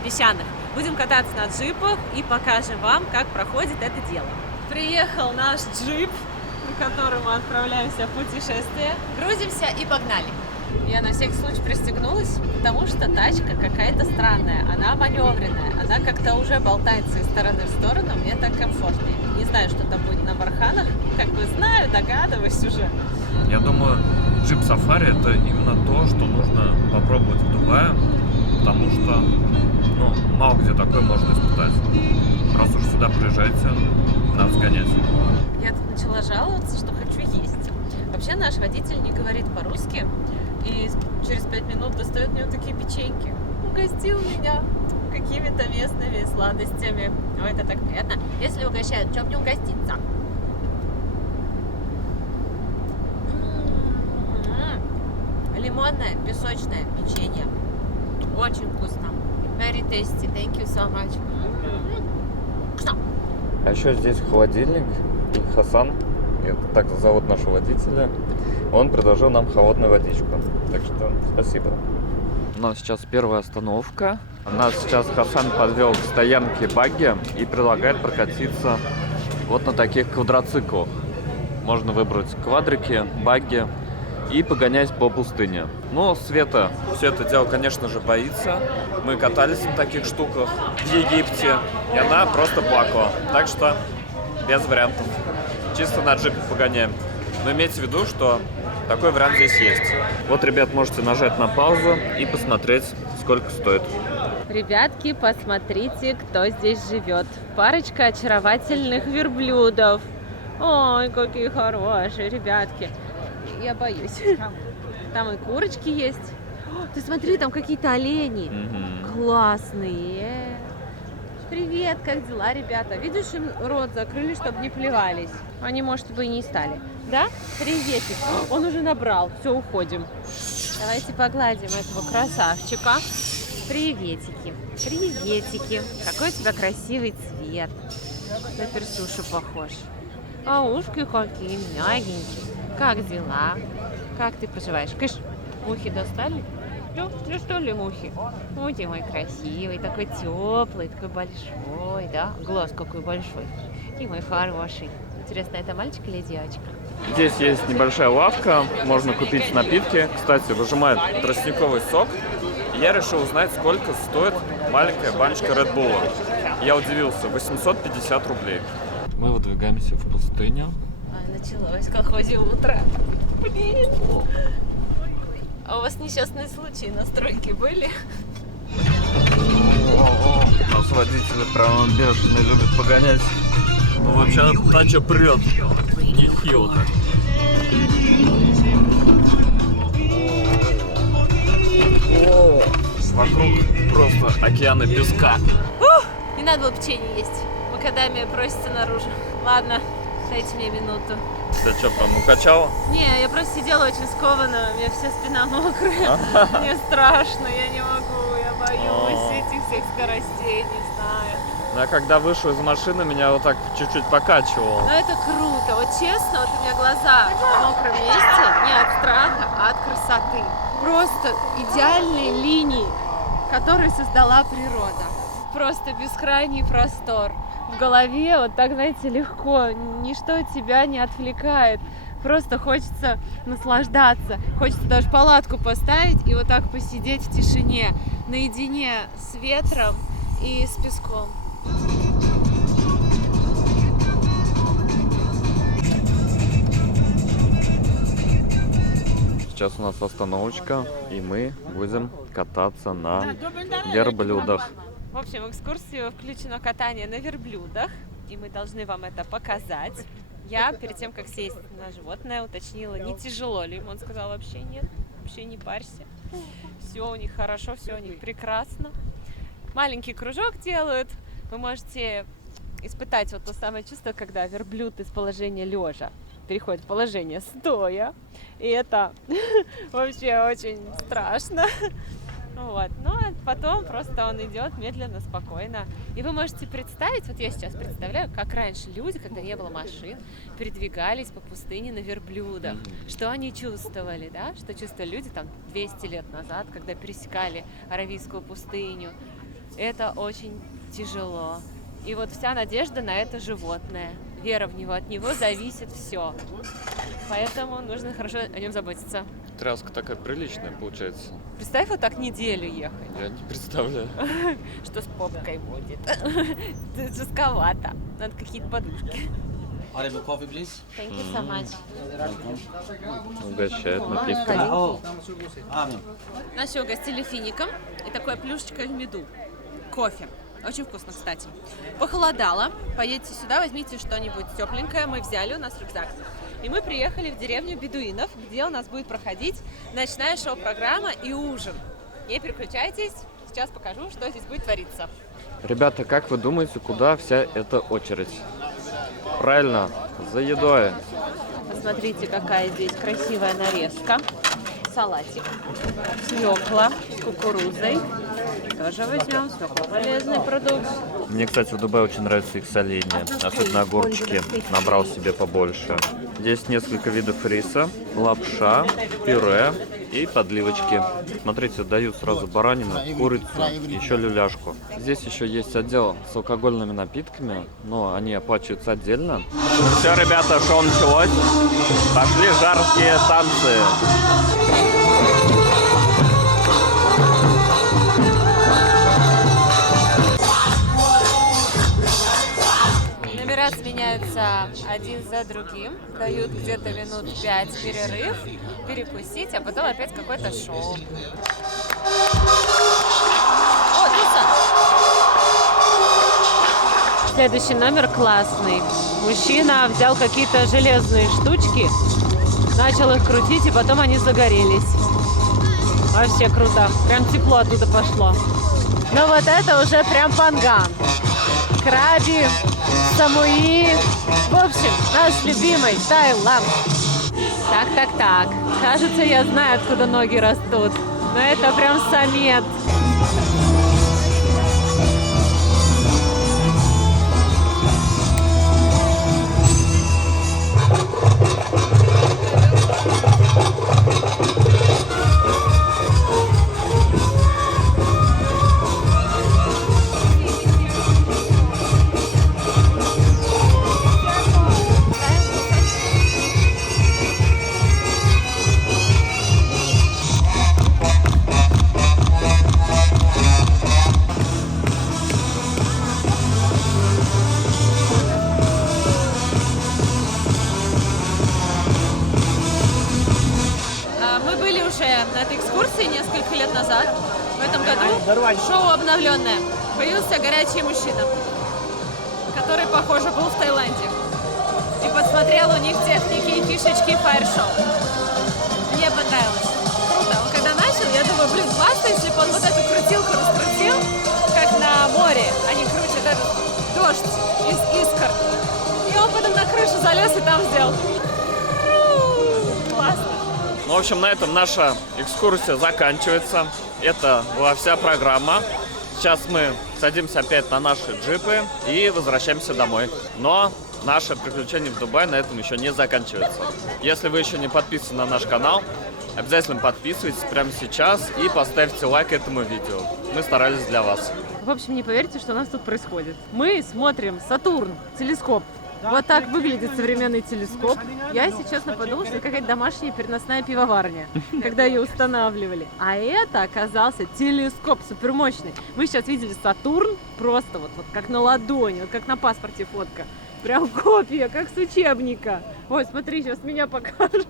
песчаных. Будем кататься на джипах и покажем вам, как проходит это дело. Приехал наш джип, на котором мы отправляемся в путешествие. Грузимся и погнали. Я на всякий случай пристегнулась, потому что тачка какая-то странная, она маневренная, она как-то уже болтается из стороны в сторону, мне так комфортнее. Не знаю, что там будет на барханах, как бы знаю, догадываюсь уже. Я думаю, джип-сафари — это именно то, что нужно попробовать в Дубае, потому что, мало где такое можно испытать. Раз уж сюда приезжаете, надо сгонять. Я тут начала жаловаться, что хочу есть. Вообще наш водитель не говорит по-русски, и через 5 минут достает мне вот такие печеньки. Угостил меня какими-то местными сладостями. Ой, это так приятно. Если угощают, чем не угоститься? Лимонное, песочное печенье. Очень вкусно. Very tasty. Thank you so much. Вкусно. А еще здесь холодильник, и Хасан, это так зовут нашего водителя, он предложил нам холодную водичку. Так что спасибо. У нас сейчас первая остановка. Нас сейчас Хасан подвел к стоянке багги и предлагает прокатиться вот на таких квадроциклах. Можно выбрать квадрики, багги и погонять по пустыне. Но Света все это дело, конечно же, боится. Мы катались на таких штуках в Египте, и она просто плакала. Так что без вариантов. Чисто на джипе погоняем. Но имейте в виду, что такой вариант здесь есть. Вот, ребят, можете нажать на паузу и посмотреть, сколько стоит. Ребятки, посмотрите, кто здесь живет. Парочка очаровательных верблюдов. Ой, какие хорошие ребятки. Я боюсь. Там и курочки есть. О, ты смотри, там какие-то олени. Классные. Привет, как дела, ребята? Видишь, им рот закрыли, чтобы не плевались. Они, может, бы и не стали. Да? Приветик. Он уже набрал. Все, уходим. Давайте погладим этого красавчика. Приветики. Приветики. Какой у тебя красивый цвет. На персушу похож. А ушки какие мягенькие. Как дела? Как ты поживаешь? Кыш, мухи достали? Ну что ли, мухи? Ой, ты мой красивый, такой теплый, такой большой, да? Глаз какой большой. Ты мой хороший. Интересно, это мальчик или девочка? Здесь есть небольшая лавка, можно купить напитки. Кстати, выжимает тростниковый сок. Я решил узнать, сколько стоит маленькая баночка Red Bull. Я удивился, 850 рублей. Мы выдвигаемся в пустыню. Началось колхозе утро. Блин. А у вас несчастные случаи на стройке были? Нас водители прям бешеные, любят погонять. Ну вообще тача прет. Нехило так. Вокруг просто океаны песка. Не надо было печенье есть. Макадамия просится наружу. Ладно, дайте мне минуту. Ты что, прям укачала? Не, я просто сидела очень скованно, у меня вся спина мокрая. Мне страшно, я не могу, я боюсь этих всех скоростей, не знаю. Я когда вышел из машины, меня вот так чуть-чуть покачивало. Но это круто, вот честно, вот у меня глаза в мокром месте не от страха, а от красоты. Просто идеальные линии, которые создала природа. Просто бескрайний простор. В голове вот так, знаете, легко, ничто тебя не отвлекает. Просто хочется наслаждаться, хочется даже палатку поставить и вот так посидеть в тишине, наедине с ветром и с песком. Сейчас у нас остановочка, и мы будем кататься на верблюдах. В общем, в экскурсию включено катание на верблюдах, и мы должны вам это показать. Я перед тем, как сесть на животное, уточнила, не тяжело ли. Он сказал, вообще нет, вообще не парься. Все у них хорошо, все у них прекрасно. Маленький кружок делают. Вы можете испытать вот то самое чувство, когда верблюд из положения лежа переходит в положение стоя. И это вообще очень страшно. Вот. Но потом просто он идет медленно, спокойно. И вы можете представить, вот я сейчас представляю, как раньше люди, когда не было машин, передвигались по пустыне на верблюдах. Что они чувствовали, да? Что чувствовали люди там 200 лет назад, когда пересекали Аравийскую пустыню. Это очень тяжело. И вот вся надежда на это животное. Вера в него, от него зависит все. Поэтому нужно хорошо о нем заботиться. Тряска такая приличная получается. Представь, вот так неделю ехать. Я не представляю. Что с попкой будет. Жестковато. Надо какие-то подушки. Thank you so much. Угощает напитками. Нас еще угостили фиником и такой плюшечкой в меду. Кофе. Очень вкусно, кстати. Похолодало. Поедете сюда, возьмите что-нибудь тепленькое. Мы взяли, у нас рюкзак. И мы приехали в деревню бедуинов, где у нас будет проходить ночная шоу-программа и ужин. Не переключайтесь, сейчас покажу, что здесь будет твориться. Ребята, как вы думаете, куда вся эта очередь? Правильно, за едой. Посмотрите, какая здесь красивая нарезка. Салатик, свекла с кукурузой. Тоже возьмем, свекла полезный продукт. Мне, кстати, в Дубае очень нравится их соленье, особенно огурчики. Набрал себе побольше. Здесь несколько видов риса, лапша, пюре и подливочки. Смотрите, дают сразу баранину, курицу, еще люляшку. Здесь еще есть отдел с алкогольными напитками, но они оплачиваются отдельно. Все, ребята, шоу началось. Пошли жаркие танцы. Номера сменяются один за другим, дают где-то минут 5 перерыв, перекусить, а потом опять какое-то шоу. О, Лиса! Следующий номер классный. Мужчина взял какие-то железные штучки, начал их крутить, и потом они загорелись. Вообще круто. Прям тепло оттуда пошло. Но вот это уже прям панган. Краби, самуи. В общем, наш любимый Таиланд. Так. Кажется, я знаю, откуда ноги растут. Но это прям самет. На этой экскурсии несколько лет назад. В этом году шоу обновленное. Появился горячий мужчина, который, похоже, был в Таиланде. И посмотрел у них техники и фишечки фаер-шоу. Мне понравилось. Круто. Он когда начал, я думаю, блин, классно, если бы он вот эту крутилку раскрутил, как на море. Они крутят этот дождь из искр. И он потом на крышу залез и там сделал. Классно. Ну, в общем, на этом наша экскурсия заканчивается. Это была вся программа. Сейчас мы садимся опять на наши джипы и возвращаемся домой. Но наше приключение в Дубае на этом еще не заканчивается. Если вы еще не подписаны на наш канал, обязательно подписывайтесь прямо сейчас и поставьте лайк этому видео. Мы старались для вас. В общем, не поверите, что у нас тут происходит. Мы смотрим Сатурн, телескоп. Вот так выглядит современный телескоп. Я, если честно, подумала, что это какая-то домашняя переносная пивоварня, когда ее устанавливали. А это оказался телескоп супермощный. Вы сейчас видели Сатурн просто вот как на ладони, вот как на паспорте фотка. Прям копия, как с учебника. Ой, смотри, сейчас меня покажут.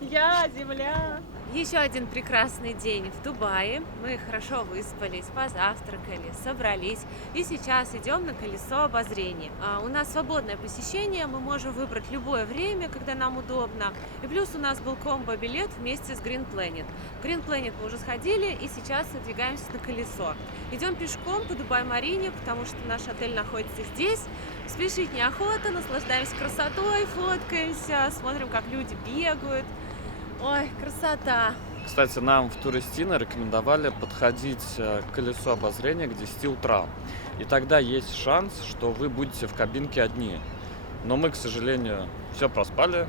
Я, земля. Еще один прекрасный день в Дубае. Мы хорошо выспались, позавтракали, собрались. И сейчас идем на колесо обозрения. У нас свободное посещение, мы можем выбрать любое время, когда нам удобно. И плюс у нас был комбо-билет вместе с Green Planet. Green Planet мы уже сходили и сейчас двигаемся на колесо. Идем пешком по Дубай-Марине, потому что наш отель находится здесь. Спешить неохота, наслаждаемся красотой, фоткаемся, смотрим, как люди бегают. Ой, красота! Кстати, нам в Туристино рекомендовали подходить к колесу обозрения к 10 утра. И тогда есть шанс, что вы будете в кабинке одни. Но мы, к сожалению, все проспали.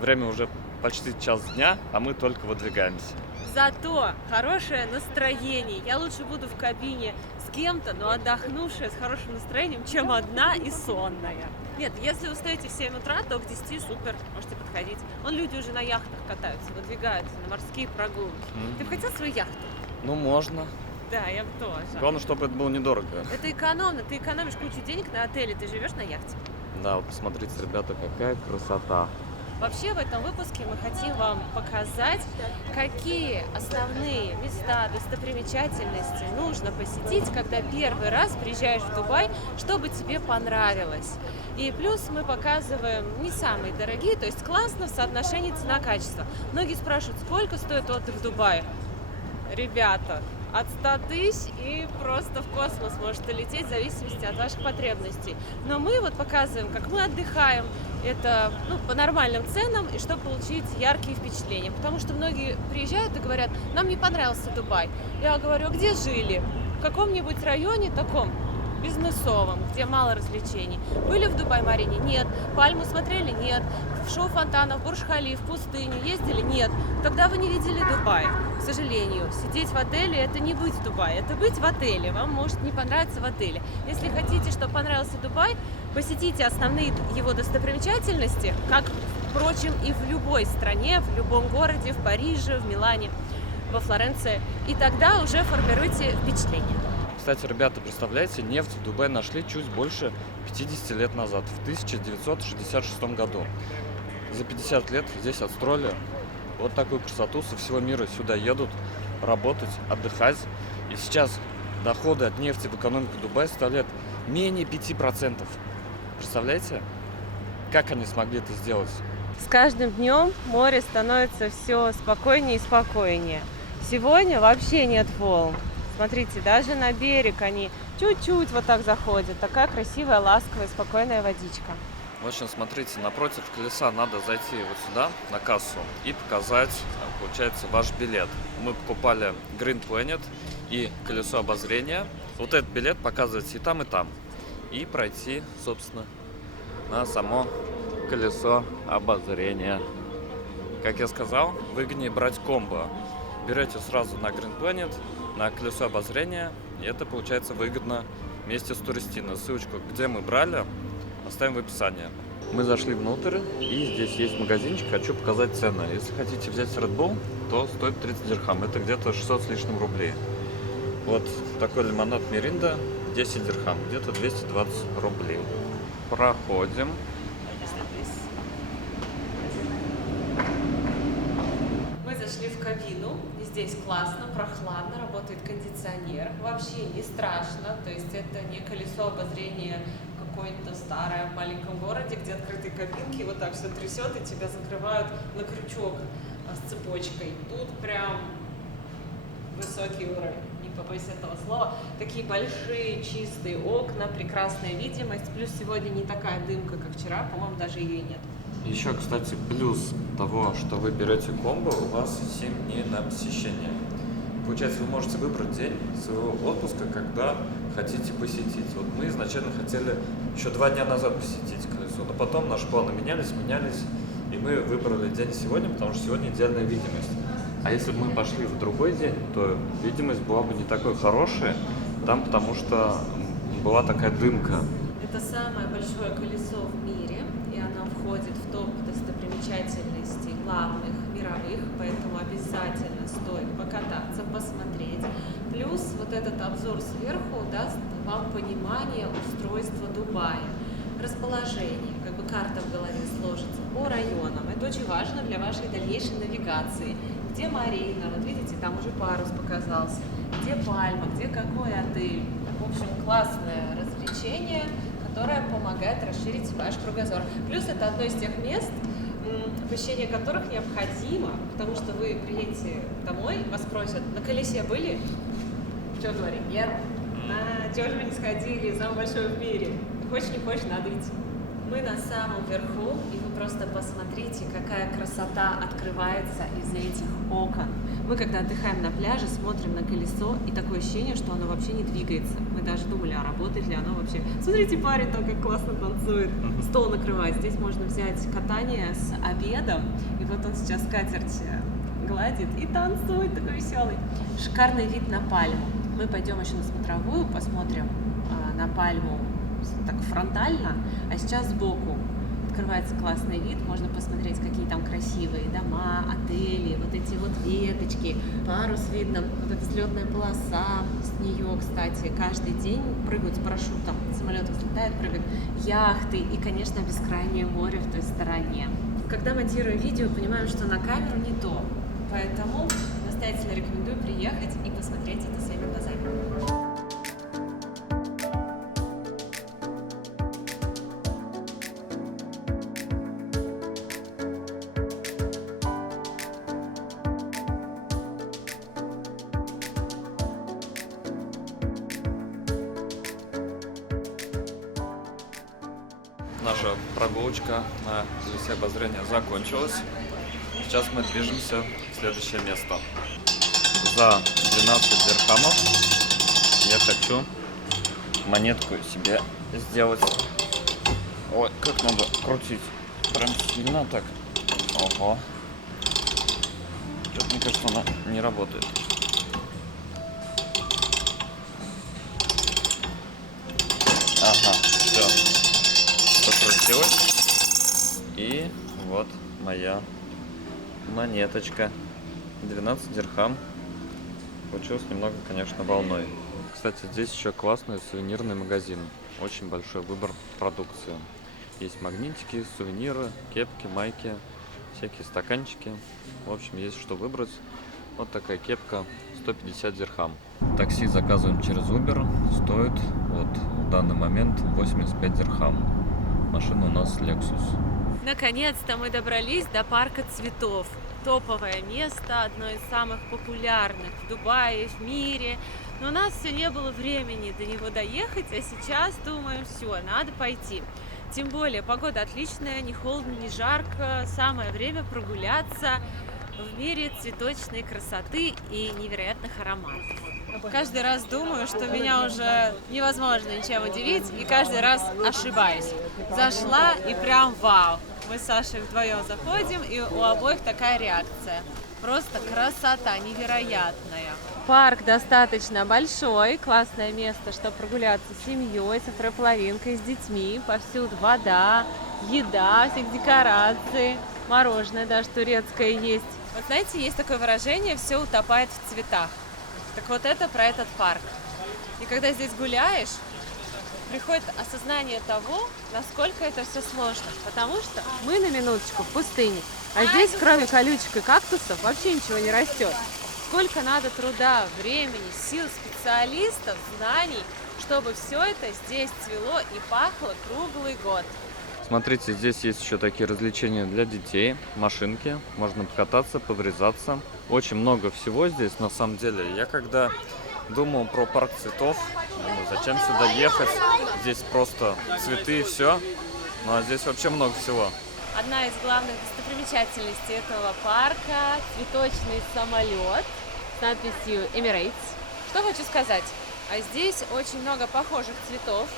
Время уже почти час дня, а мы только выдвигаемся. Зато хорошее настроение. Я лучше буду в кабине с кем-то, но отдохнувшая, с хорошим настроением, чем одна и сонная. Нет, если вы встаете в 7 утра, то к 10 супер, можете подходить. Вон люди уже на яхтах катаются, выдвигаются на морские прогулки. Ты бы хотел свою яхту? Ну, можно. Да, я бы тоже. Главное, чтобы это было недорого. Это экономно, ты экономишь кучу денег на отеле, ты живешь на яхте. Да, вот посмотрите, ребята, какая красота. Вообще в этом выпуске мы хотим вам показать, какие основные места, достопримечательности нужно посетить, когда первый раз приезжаешь в Дубай, чтобы тебе понравилось. И плюс мы показываем не самые дорогие, то есть классно в соотношении цена-качество. Многие спрашивают, сколько стоит отдых в Дубае? Ребята, от 100 тысяч и просто в космос можете лететь в зависимости от ваших потребностей. Но мы вот показываем, как мы отдыхаем. Это по нормальным ценам и чтобы получить яркие впечатления. Потому что многие приезжают и говорят, нам не понравился Дубай. Я говорю, а где жили? В каком-нибудь районе таком бизнесовом, где мало развлечений. Были в Дубай-Марине? Нет. Пальму смотрели? Нет. В шоу фонтанов, Бурдж-Халиф, в пустыню ездили? Нет. Тогда вы не видели Дубай. К сожалению, сидеть в отеле – это не быть в Дубае, это быть в отеле. Вам может не понравиться в отеле. Если хотите, чтобы понравился Дубай, посетите основные его достопримечательности, как, впрочем, и в любой стране, в любом городе, в Париже, в Милане, во Флоренции. И тогда уже формируйте впечатление. Кстати, ребята, представляете, нефть в Дубае нашли чуть больше 50 лет назад, в 1966 году. За 50 лет здесь отстроили вот такую красоту, со всего мира сюда едут работать, отдыхать. И сейчас доходы от нефти в экономику Дубая составляют менее 5%. Представляете, как они смогли это сделать? С каждым днем море становится все спокойнее и спокойнее. Сегодня вообще нет волн. Смотрите, даже на берег они чуть-чуть вот так заходят. Такая красивая, ласковая, спокойная водичка. В общем, смотрите, напротив колеса надо зайти вот сюда, на кассу, и показать, получается, ваш билет. Мы покупали Green Planet и колесо обозрения. Вот этот билет показывается и там, и пройти, собственно, на само колесо обозрения. Как я сказал, выгоднее брать комбо. Берете сразу на Green Planet, на колесо обозрения, и это получается выгодно вместе с Туристино. Ссылочку, где мы брали, оставим в описании. Мы зашли внутрь, и здесь есть магазинчик, хочу показать цены. Если хотите взять Red Bull, то стоит 30 дирхам, это где-то 600 с лишним рублей. Вот такой лимонад Миринда, 10 дирхам, где-то 220 рублей. Проходим. Мы зашли в кабину, и Здесь классно, прохладно, работает кондиционер, вообще не страшно, то есть это не колесо обозрения какое-то старое в маленьком городе, где открытые кабинки, вот так все трясет и тебя закрывают на крючок с цепочкой. Тут прям высокий уровень, не побоюсь этого слова. Такие большие чистые окна, прекрасная видимость, плюс сегодня не такая дымка, как вчера, по-моему, даже ее и нет. Еще, кстати, плюс того, что вы берете комбо, у вас 7 дней на посещение. Получается, вы можете выбрать день своего отпуска, когда хотите посетить. Вот мы изначально хотели еще 2 дня назад посетить колесо, но потом наши планы менялись, и мы выбрали день сегодня, потому что сегодня идеальная видимость. А если бы мы пошли в другой день, то видимость была бы не такой хорошая, там потому что была такая дымка. Это самое большое колесо в мире, и оно входит в топ достопримечательностей главных мировых, поэтому обязательно стоит покататься, посмотреть. Плюс вот этот обзор сверху даст вам понимание устройства Дубая, расположение, как бы карта в голове сложится по районам. Это очень важно для вашей дальнейшей навигации. Где Марина, вот видите, там уже парус показался, где Пальма, где какой отель. В общем, классное развлечение, которое помогает расширить ваш кругозор. Плюс это одно из тех мест, посещение которых необходимо, потому что вы приедете домой, вас спросят, на колесе были? Что говорим? Нет. Чего же вы не сходили? Самое большое в мире. Хочешь, не хочешь, надо идти. Мы на самом верху, и вы просто посмотрите, какая красота открывается из этих окон. Мы, когда отдыхаем на пляже, смотрим на колесо, и такое ощущение, что оно вообще не двигается. Мы даже думали, а работает ли оно вообще. Смотрите, парень там как классно танцует, стол накрывает. Здесь можно взять катание с обедом, и вот он сейчас скатерть гладит и танцует, такой веселый. Шикарный вид на Пальму. Мы пойдем еще на смотровую, посмотрим на Пальму так фронтально, а сейчас сбоку открывается классный вид, можно посмотреть, какие там красивые дома, отели, вот эти вот веточки, парус видно, вот эта взлетная полоса, с нее, кстати, каждый день прыгают с парашютом, самолет взлетает, прыгают яхты и, конечно, бескрайнее море в той стороне. Когда монтируем видео, понимаем, что на камеру не то, поэтому настоятельно рекомендую приехать и посмотреть это своими глазами. Наша прогулочка на колесе обозрения закончилась. Сейчас мы движемся в следующее место. За 12 дирхамов я хочу монетку себе сделать. Ой, как надо крутить. Прям сильно так. Ого. Что-то, мне кажется, она не работает. Ага, все. Покрутилась. И вот моя монеточка. 12 дирхам. Получилось немного, конечно, волной. Кстати, здесь еще классный сувенирный магазин. Очень большой выбор продукции. Есть магнитики, сувениры, кепки, майки, всякие стаканчики. В общем, есть что выбрать. Вот такая кепка, 150 дирхам. Такси заказываем через Uber. Стоит вот в данный момент 85 дирхам. Машина у нас Lexus. Наконец-то мы добрались до парка цветов. Топовое место, одно из самых популярных в Дубае, в мире. Но у нас все не было времени до него доехать, а сейчас думаем, все, надо пойти. Тем более погода отличная, не холодно, не жарко, самое время прогуляться в мире цветочной красоты и невероятных ароматов. Каждый раз думаю, что меня уже невозможно ничем удивить, и каждый раз ошибаюсь. Зашла и прям вау. Мы с Сашей вдвоем заходим, и у обоих такая реакция. Просто красота невероятная. Парк достаточно большой, классное место, чтобы прогуляться с семьей, с половинкой, с детьми. Повсюду вода, еда, всякие декорации, мороженое даже турецкое есть. Вот знаете, есть такое выражение «все утопает в цветах». Так вот это про этот парк. И когда здесь гуляешь, приходит осознание того, насколько это все сложно. Потому что мы на минуточку в пустыне, а здесь кроме колючек и кактусов вообще ничего не растет. сколько надо труда, времени, сил, специалистов, знаний, чтобы все это здесь цвело и пахло круглый год. Смотрите, здесь есть еще такие развлечения для детей, машинки, можно покататься, поврезаться. Очень много всего здесь, на самом деле. Я когда думал про парк цветов, думаю, зачем сюда ехать, здесь просто цветы и все. Ну а здесь вообще много всего. Одна из главных достопримечательностей этого парка – цветочный самолет с надписью Emirates. Что хочу сказать, а здесь очень много похожих цветов.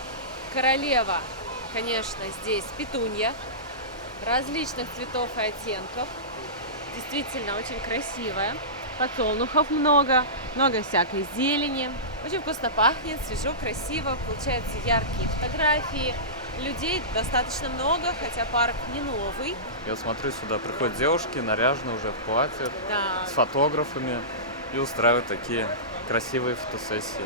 Королева, конечно, здесь петунья, различных цветов и оттенков. Действительно очень красивая. Подсолнухов много всякой зелени. Очень вкусно пахнет, свежо, красиво, получаются яркие фотографии. Людей достаточно много, хотя парк не новый. Я смотрю, сюда приходят девушки, наряженные уже в платьях, Да. с фотографами и устраивают такие красивые фотосессии.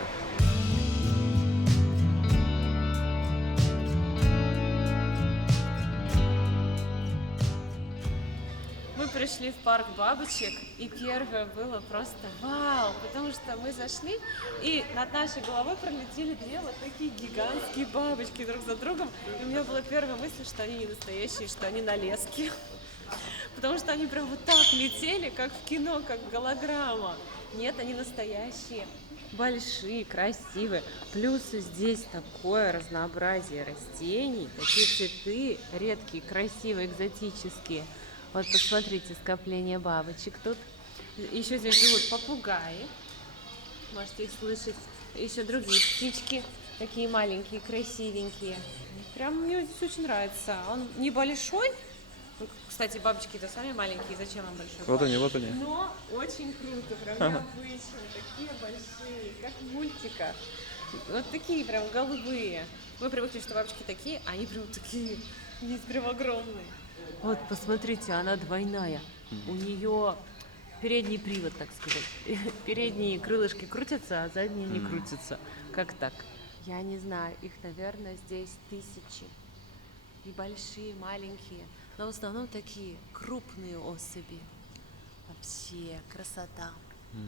Мы пришли в парк бабочек, и первое было просто вау, потому что мы зашли, и над нашей головой пролетели две вот такие гигантские бабочки друг за другом. И у меня была первая мысль, что они не настоящие, что они на леске. Потому что они прям вот так летели, как в кино, как голограмма. Нет, они настоящие. Большие, красивые. Плюс здесь такое разнообразие растений, такие цветы редкие, красивые, экзотические. Вот посмотрите, скопление бабочек тут. Еще здесь живут попугаи. Можете их слышать. Еще другие птички, такие маленькие, красивенькие. Прям мне здесь очень нравится. Он небольшой. Ну, кстати, бабочки-то сами маленькие, зачем им большой? Вот они, вот они. Но очень круто, прям необычно. Такие большие, как в мультиках. Вот такие прям голубые. Мы привыкли, что бабочки такие, а они прям такие, они прям огромные. Вот, посмотрите, она двойная. У нее передний привод, так сказать. Передние крылышки крутятся, а задние не крутятся. Как так? Я не знаю, их, наверное, здесь тысячи. И большие, и маленькие. Но в основном такие крупные особи. Вообще красота.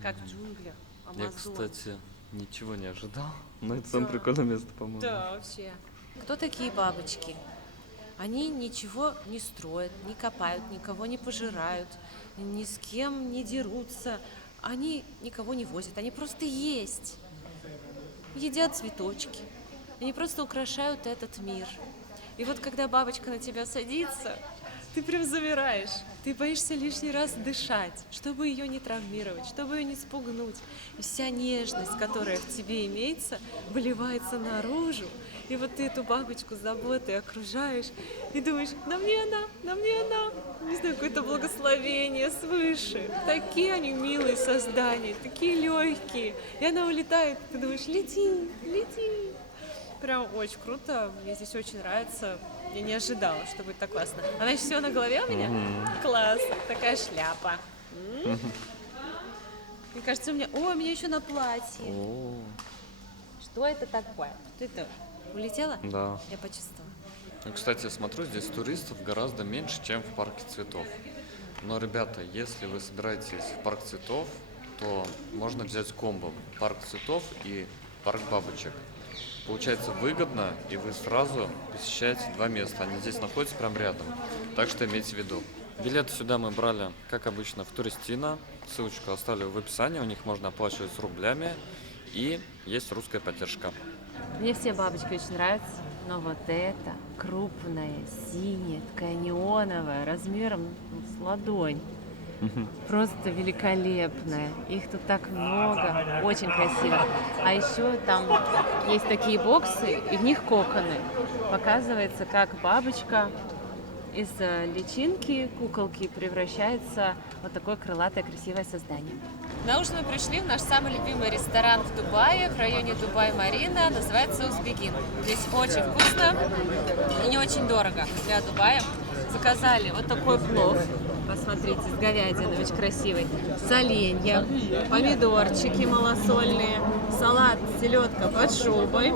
Как в джунглях. Я, Амазон. кстати, ничего не ожидал. Но это самое прикольное место, по-моему. Да, вообще. Кто такие бабочки? Они ничего не строят, не копают, никого не пожирают, ни с кем не дерутся. Они никого не возят, они просто есть. Едят цветочки. Они просто украшают этот мир. И вот когда бабочка на тебя садится, ты прям замираешь. Ты боишься лишний раз дышать, чтобы ее не травмировать, чтобы ее не спугнуть. И вся нежность, которая в тебе имеется, выливается наружу. И вот ты эту бабочку с заботой окружаешь и думаешь, на мне она, на мне она. Не знаю, какое-то благословение свыше. Такие они милые создания, такие легкие. И она улетает, ты думаешь, лети, лети. Прям очень круто, мне здесь очень нравится. Я не ожидала, что будет так классно. Она еще все на голове у меня? Класс, такая шляпа. Мне кажется, у меня... О, у меня еще на платье. О, Что это такое? Что это? Улетела? да. Я почувствовала. Ну, кстати, я смотрю, здесь туристов гораздо меньше, чем в парке цветов. Но, ребята, если вы собираетесь в парк цветов, то можно взять комбо парк цветов и парк бабочек. Получается выгодно, и вы сразу посещаете два места. Они здесь находятся прям рядом. Так что имейте в виду. Билеты сюда мы брали, как обычно, в Туристино. Ссылочку оставлю в описании. У них можно оплачивать с рублями. И есть русская поддержка. Мне все бабочки очень нравятся, но вот эта крупная, синяя, такая неоновая, размером с ладонь. Просто великолепная. Их тут так много, очень красиво. А еще там есть такие боксы, и в них коконы. Показывается, как бабочка из личинки, куколки превращается в вот такое крылатое красивое создание. На ужин мы пришли в наш самый любимый ресторан в Дубае, в районе Дубай-Марина, называется Узбегин. Здесь очень вкусно и не очень дорого для Дубая. Заказали вот такой плов, посмотрите, с говядиной, очень красивый, соленья, помидорчики малосольные, салат, селедка под шубой,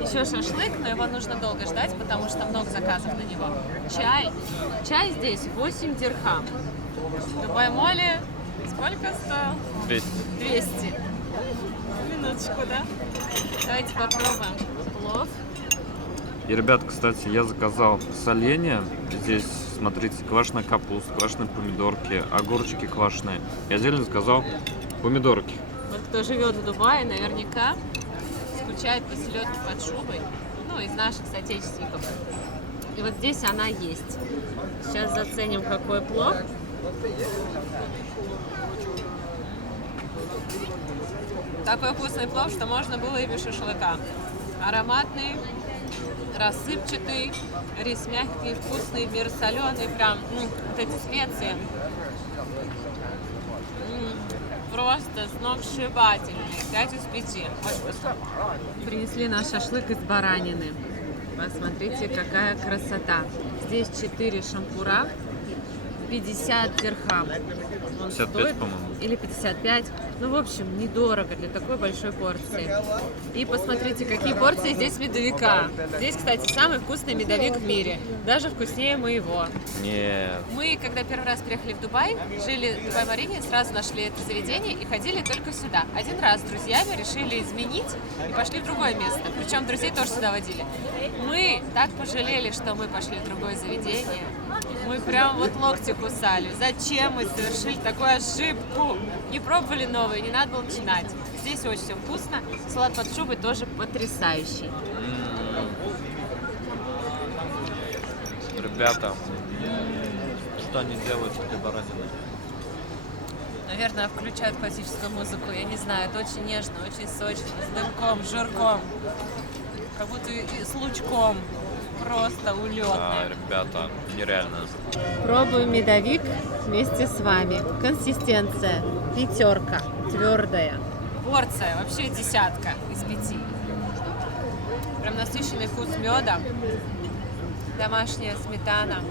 еще шашлык, но его нужно долго ждать, потому что много заказов на него. Чай здесь 8 дирхам. Дубай-моле сколько стоил? 200. 200. Минуточку, да? Давайте попробуем плов. И, ребят, кстати, я заказал соленья. Здесь, смотрите, квашеная капуста, квашеные помидорки, огурчики квашеные. Я отдельно заказал помидорки. Вот кто живет в Дубае, наверняка скучает по селедке под шубой. Ну, из наших соотечественников. И вот здесь она есть. Сейчас заценим, какой плов. Такой вкусный плов, что можно было и без шашлыка. Ароматный, рассыпчатый, рис мягкий, вкусный, мир соленый, прям вот эти специи. Просто сногсшибательный. 5 из 5. Очень вкусно. Принесли наш шашлык из баранины. Посмотрите, какая красота. Здесь 4 шампура, 50 дирхам. Он 55, стоит, по-моему. или 55. Ну, в общем, недорого для такой большой порции. И посмотрите, какие порции здесь медовика. Здесь, кстати, самый вкусный медовик в мире. Даже вкуснее моего. Нет. Мы, когда первый раз приехали в Дубай, жили в Дубай-Марине, сразу нашли это заведение и ходили только сюда. Один раз с друзьями решили изменить и пошли в другое место. Причем друзей тоже сюда водили. Мы так пожалели, что мы пошли в другое заведение. Мы прям вот локти кусали. Зачем мы совершили такую ошибку? Не пробовали новые, не надо было начинать. Здесь очень все вкусно. Салат под шубой тоже потрясающий. Ребята, что они делают с этой бараниной? Наверное, включают классическую музыку. Я не знаю, это очень нежно, очень сочно, с дымком, с жирком. Как будто и с лучком. Просто улетно. Да, ребята, нереально. Пробуем медовик вместе с вами. Консистенция 5, твердая. Порция вообще 10 из 5. Прям насыщенный вкус меда. Домашняя сметана.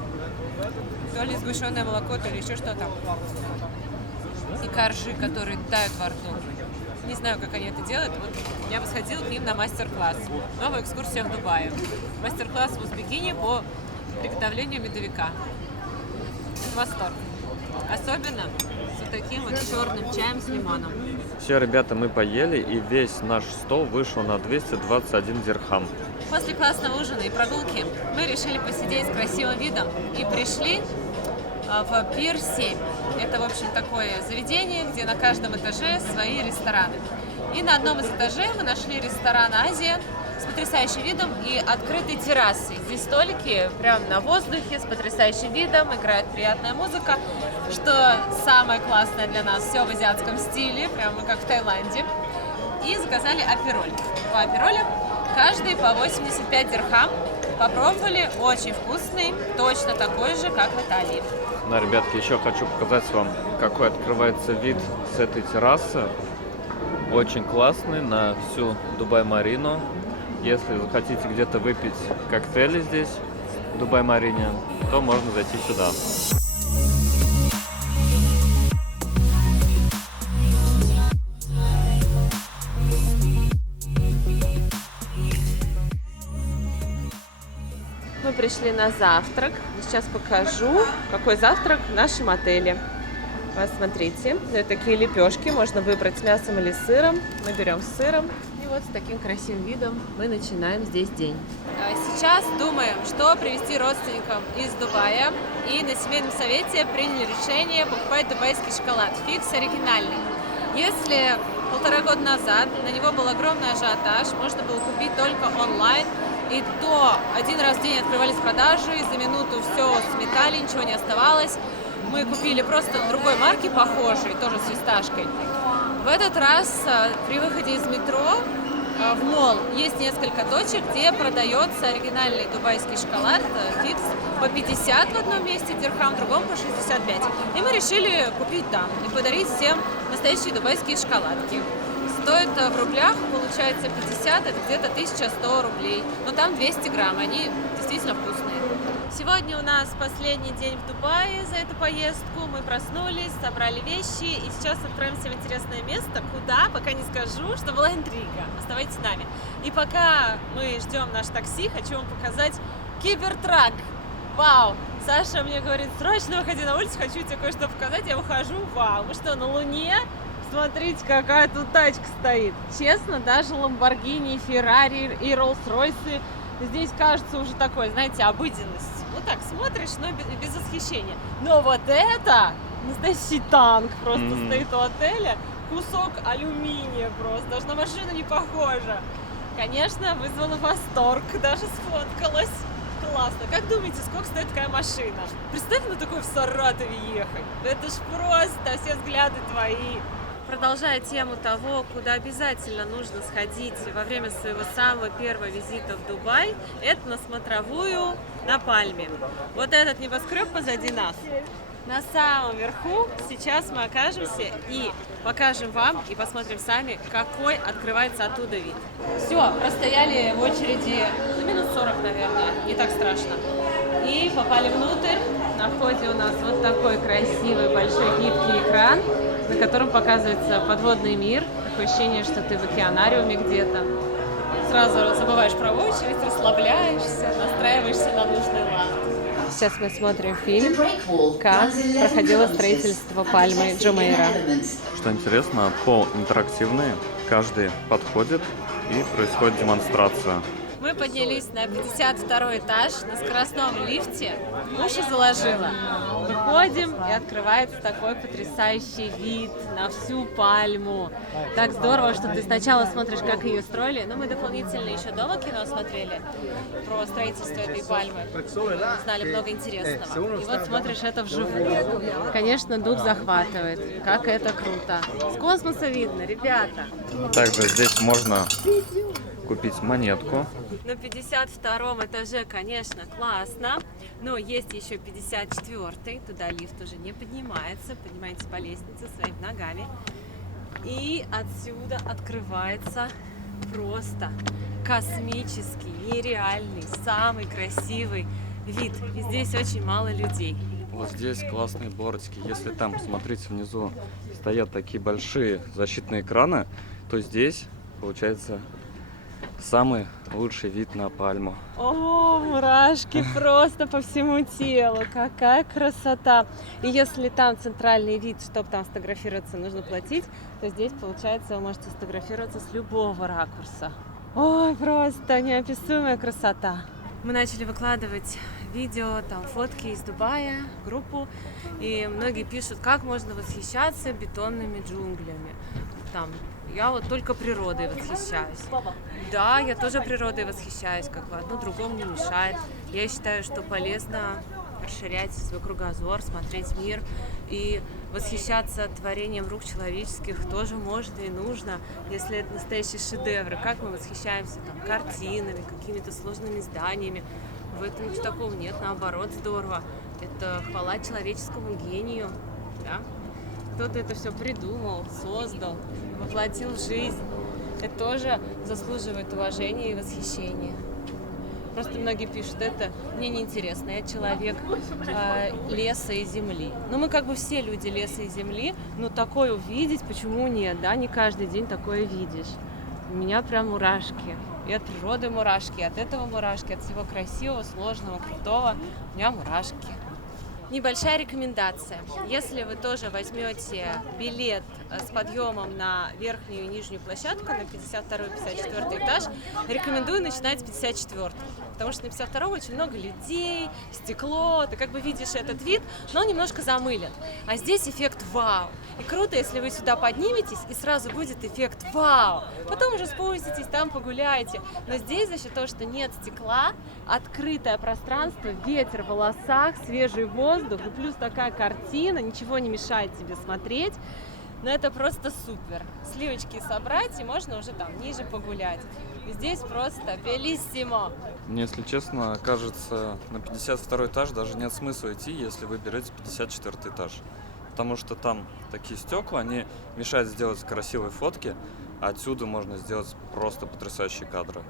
То ли сгущенное молоко, то ли еще что-то. И коржи, которые тают во рту. Не знаю, как они это делают. Вот я бы сходила к ним на мастер-класс. Новая экскурсия в Дубае. Мастер-класс в Узбекине по приготовлению медовика. Восторг. Особенно с вот таким вот черным чаем с лимоном. Все, ребята, мы поели, и весь наш стол вышел на 221 дирхам. После классного ужина и прогулки мы решили посидеть с красивым видом и пришли в Пир 7. Это, в общем, такое заведение, где на каждом этаже свои рестораны. И на одном из этажей мы нашли ресторан «Азия» с потрясающим видом и открытой террасой. Здесь столики прямо на воздухе с потрясающим видом, играет приятная музыка, что самое классное для нас, все в азиатском стиле, прямо как в Таиланде. И заказали апероль. По аперолю каждый по 85 дирхам. Попробовали, очень вкусный, точно такой же, как в Италии. Да, ребятки, еще хочу показать вам, какой открывается вид с этой террасы. Очень классный на всю Дубай-Марину. Если захотите где-то выпить коктейли здесь, в Дубай-Марине, то можно зайти сюда. Мы пришли на завтрак. Сейчас покажу, какой завтрак в нашем отеле. Посмотрите, это такие лепешки, можно выбрать с мясом или с сыром. Мы берем с сыром. И вот с таким красивым видом мы начинаем здесь день. Сейчас думаем, что привезти родственникам из Дубая. И на семейном совете приняли решение покупать дубайский шоколад. Фикс оригинальный. Если 1,5 года назад на него был огромный ажиотаж, можно было купить только онлайн. И то один раз в день открывались продажи, и за минуту все сметали, ничего не оставалось. Мы купили просто другой марки, похожей, тоже с фисташкой. В этот раз при выходе из метро в молл есть несколько точек, где продается оригинальный дубайский шоколад фикс по 50 в одном месте дирхам, в другом по 65. И мы решили купить там и подарить всем настоящие дубайские шоколадки. Стоит в рублях, получается 50, это где-то 1100 рублей. Но там 200 грамм, они действительно вкусные. Сегодня у нас последний день в Дубае за эту поездку. Мы проснулись, собрали вещи и сейчас отправимся в интересное место. Куда, пока не скажу, что была интрига. Оставайтесь с нами. И пока мы ждем наш такси, хочу вам показать кибертрак. Вау! Саша мне говорит, срочно выходи на улицу, хочу тебе кое-что показать. Я выхожу, вау, мы что, на Луне? Смотрите, какая тут тачка стоит. Честно, даже Lamborghini, Ferrari и Rolls-Royce здесь кажется уже такой, знаете, обыденность. Ну так, смотришь, но без восхищения. Но вот это настоящий танк просто стоит у отеля. Кусок алюминия просто, даже на машину не похоже. Конечно, вызвала восторг, даже сфоткалась. Классно. Как думаете, сколько стоит такая машина? Представь на такой в Саратове ехать. Это ж просто, все взгляды твои. Продолжая тему того, куда обязательно нужно сходить во время своего самого первого визита в Дубай, это на смотровую на Пальме. Вот этот небоскреб позади нас. На самом верху сейчас мы окажемся и покажем вам и посмотрим сами, какой открывается оттуда вид. Все, простояли в очереди минут 40, наверное, не так страшно. И попали внутрь. На входе у нас вот такой красивый большой гибкий экран, на котором показывается подводный мир. Такое ощущение, что ты в океанариуме где-то. Сразу забываешь про очередь, расслабляешься, настраиваешься на нужный лад. Сейчас мы смотрим фильм, как проходило строительство Пальмы Джумейра. Что интересно, пол интерактивный, каждый подходит и происходит демонстрация. Мы поднялись на 52 этаж на скоростном лифте. Уши заложило. Выходим, и открывается такой потрясающий вид на всю Пальму. Так здорово, что ты сначала смотришь, как ее строили, но мы дополнительно еще дома кино смотрели про строительство этой Пальмы. Знали много интересного. И вот смотришь это вживую. Конечно, дух захватывает. Как это круто. С космоса видно, ребята. Также здесь можно купить монетку. На 52 этаже, конечно, классно, но есть еще 54-й, туда лифт уже не поднимается, поднимаетесь по лестнице своими ногами. И отсюда открывается просто космический, нереальный, самый красивый вид. И здесь очень мало людей. Вот здесь классные бортики. Если там, посмотрите, внизу стоят такие большие защитные экраны, то здесь, получается, самый лучший вид на Пальму. О, мурашки просто по всему телу, какая красота! И если там центральный вид, чтобы там сфотографироваться, нужно платить, то здесь, получается, вы можете сфотографироваться с любого ракурса. Ой, просто неописуемая красота! Мы начали выкладывать видео, там фотки из Дубая, группу, и многие пишут, как можно восхищаться бетонными джунглями. Там, я вот только природой восхищаюсь. Да, я тоже природой восхищаюсь, как бы одно другому не мешает. Я считаю, что полезно расширять свой кругозор, смотреть мир и восхищаться творением рук человеческих тоже можно и нужно, если это настоящие шедевры. Как мы восхищаемся там картинами, какими-то сложными зданиями. В этом ничего такого нет, наоборот, здорово. Это хвала человеческому гению, да? Кто-то это все придумал, создал, воплотил в жизнь. Это тоже заслуживает уважения и восхищения. Просто многие пишут, это мне неинтересно, я человек леса и земли. Ну, мы как бы все люди леса и земли, но такое увидеть, почему нет, да? Не каждый день такое видишь. У меня прям мурашки. И от природы мурашки, и от этого мурашки, от всего красивого, сложного, крутого. У меня мурашки. Небольшая рекомендация. Если вы тоже возьмете билет с подъемом на верхнюю и нижнюю площадку, на 52-54 этаж, рекомендую начинать с 54-го. Потому что на 52-м очень много людей, стекло, ты как бы видишь этот вид, но он немножко замылен. А здесь эффект вау. И круто, если вы сюда подниметесь, и сразу будет эффект вау. Потом уже спуститесь, там погуляете. Но здесь за счет того, что нет стекла, открытое пространство, ветер в волосах, свежий воздух, и плюс такая картина, ничего не мешает тебе смотреть. Но это просто супер. Сливочки собрать, и можно уже там ниже погулять. И здесь просто белиссимо. Мне, если честно, кажется, на 52 этаж даже нет смысла идти, если вы берете 54 этаж. Потому что там такие стекла, они мешают сделать красивые фотки, а отсюда можно сделать просто потрясающие кадры.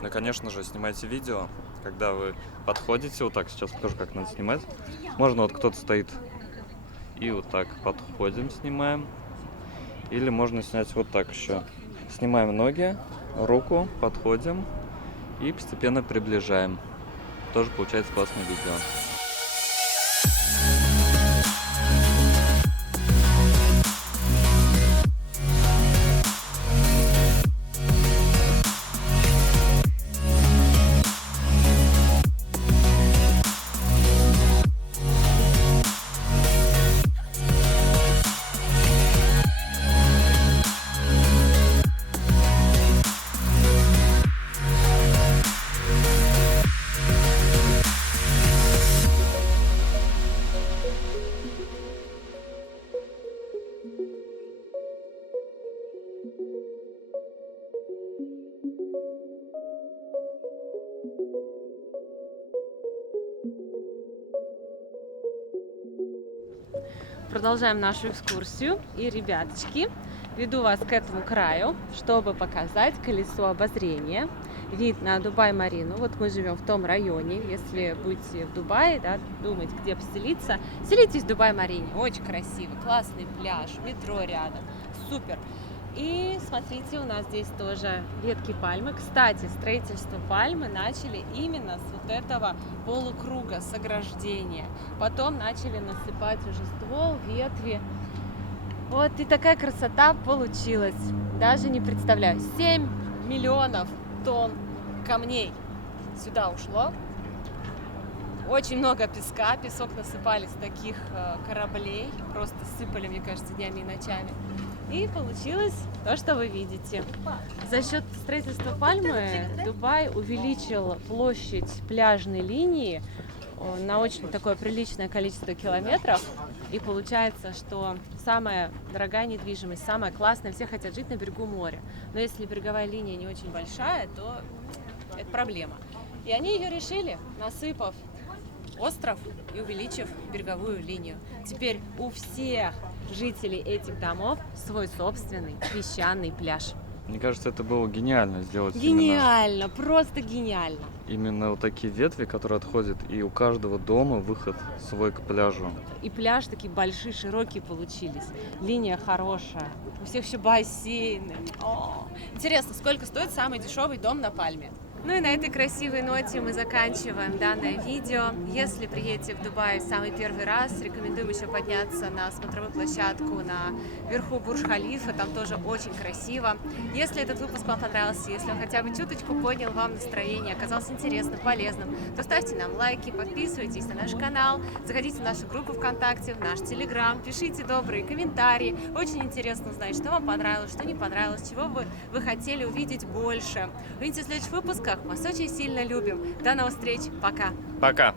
Ну и, конечно же, снимайте видео, когда вы подходите, вот так, сейчас покажу, как надо снимать. Можно вот кто-то стоит и вот так подходим, снимаем. Или можно снять вот так еще. Снимаем ноги, руку, подходим и постепенно приближаем. Тоже получается классное видео. Продолжаем нашу экскурсию. И, ребяточки, веду вас к этому краю, чтобы показать колесо обозрения. Вид на Дубай-Марину. Вот мы живем в том районе. Если будете в Дубае, да, думать, где поселиться, селитесь в Дубай-Марине. Очень красиво, классный пляж, метро рядом. Супер. И смотрите, у нас здесь тоже ветки пальмы. Кстати, строительство пальмы начали именно с вот этого полукруга, с ограждения. Потом начали насыпать уже ствол, ветви. Вот и такая красота получилась. Даже не представляю. 7 миллионов тонн камней сюда ушло. Очень много песка. Песок насыпали с таких кораблей. Просто сыпали, мне кажется, днями и ночами. И получилось то, что вы видите. За счет строительства пальмы Дубай увеличил площадь пляжной линии на очень такое приличное количество километров. И получается, что самая дорогая недвижимость, самая классная, все хотят жить на берегу моря. Но если береговая линия не очень большая, то это проблема. И они ее решили, насыпав остров и увеличив береговую линию. Теперь у всех жителей этих домов свой собственный песчаный пляж. Мне кажется, это было гениально сделать. Гениально, просто гениально. Именно вот такие ветви, которые отходят, и у каждого дома выход свой к пляжу. И пляж такие большие, широкие получились. Линия хорошая. У всех еще бассейны. О! Интересно, сколько стоит самый дешевый дом на Пальме? Ну и на этой красивой ноте мы заканчиваем данное видео. Если приедете в Дубай в самый первый раз, рекомендуем еще подняться на смотровую площадку на верху Бурдж-Халифа, там тоже очень красиво. Если этот выпуск вам понравился, если он хотя бы чуточку поднял вам настроение, оказался интересным, полезным, то ставьте нам лайки, подписывайтесь на наш канал, заходите в нашу группу ВКонтакте, в наш Телеграм, пишите добрые комментарии. Очень интересно узнать, что вам понравилось, что не понравилось, чего вы хотели увидеть больше. Увидимся в следующих выпусках. Мы вас очень сильно любим. До новых встреч. Пока. Пока.